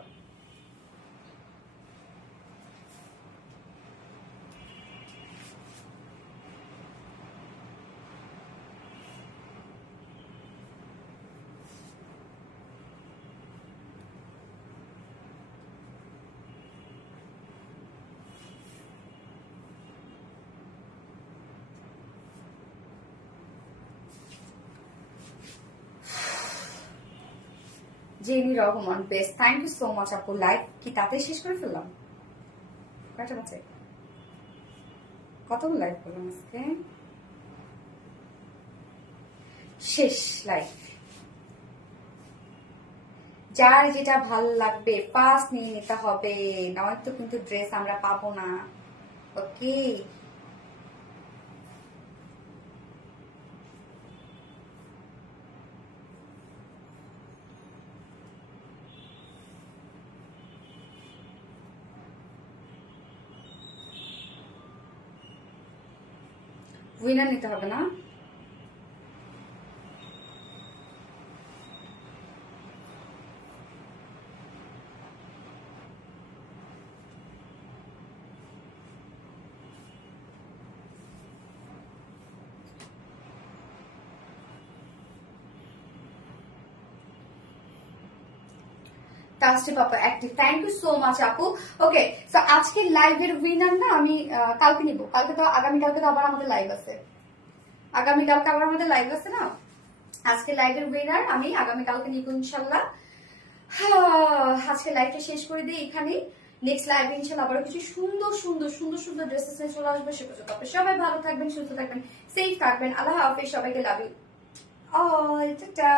Jeni Rahman, best, thank you so much আপু। লাইভ কি তাতেই শেষ করে ফেললাম? কয়টা বাজে? কতগুলো লাইভ করলাম আজকে? শেষ লাইভ। যার যেটা ভাল লাগবে ফার্স্ট নিয়ে নিতে হবে, নয়তো কিন্তু ড্রেস আমরা পাবো না। ওকে, উইনার নিতে হবে না? তাসরিফ আপু active, thank you so much আপু। ওকে, সো আজকের লাইভের উইনার না আমি কালকে নিব। কালকে তো আগামীকালকে তো আবার আমাদের লাইভ আছে, আগামীকালকে আবার আমাদের লাইভ আছে না। আজকে লাইভের উইনার আমি আগামীকালকে নিব ইনশাল্লাহ। আজকে লাইভটা শেষ করে দিই এখানে। নেক্সট লাইভে ইনশাল্লাহ আবার কিছু সুন্দর সুন্দর সুন্দর সুন্দর ড্রেসেস নিয়ে চলে আসবে। সে পর্যন্ত আপনি সবাই ভালো থাকবেন, সুস্থ থাকবেন, সেফ থাকবেন। আল্লাহ হাফেজ, সবাইকে লাভ ইউ অল, টাটা।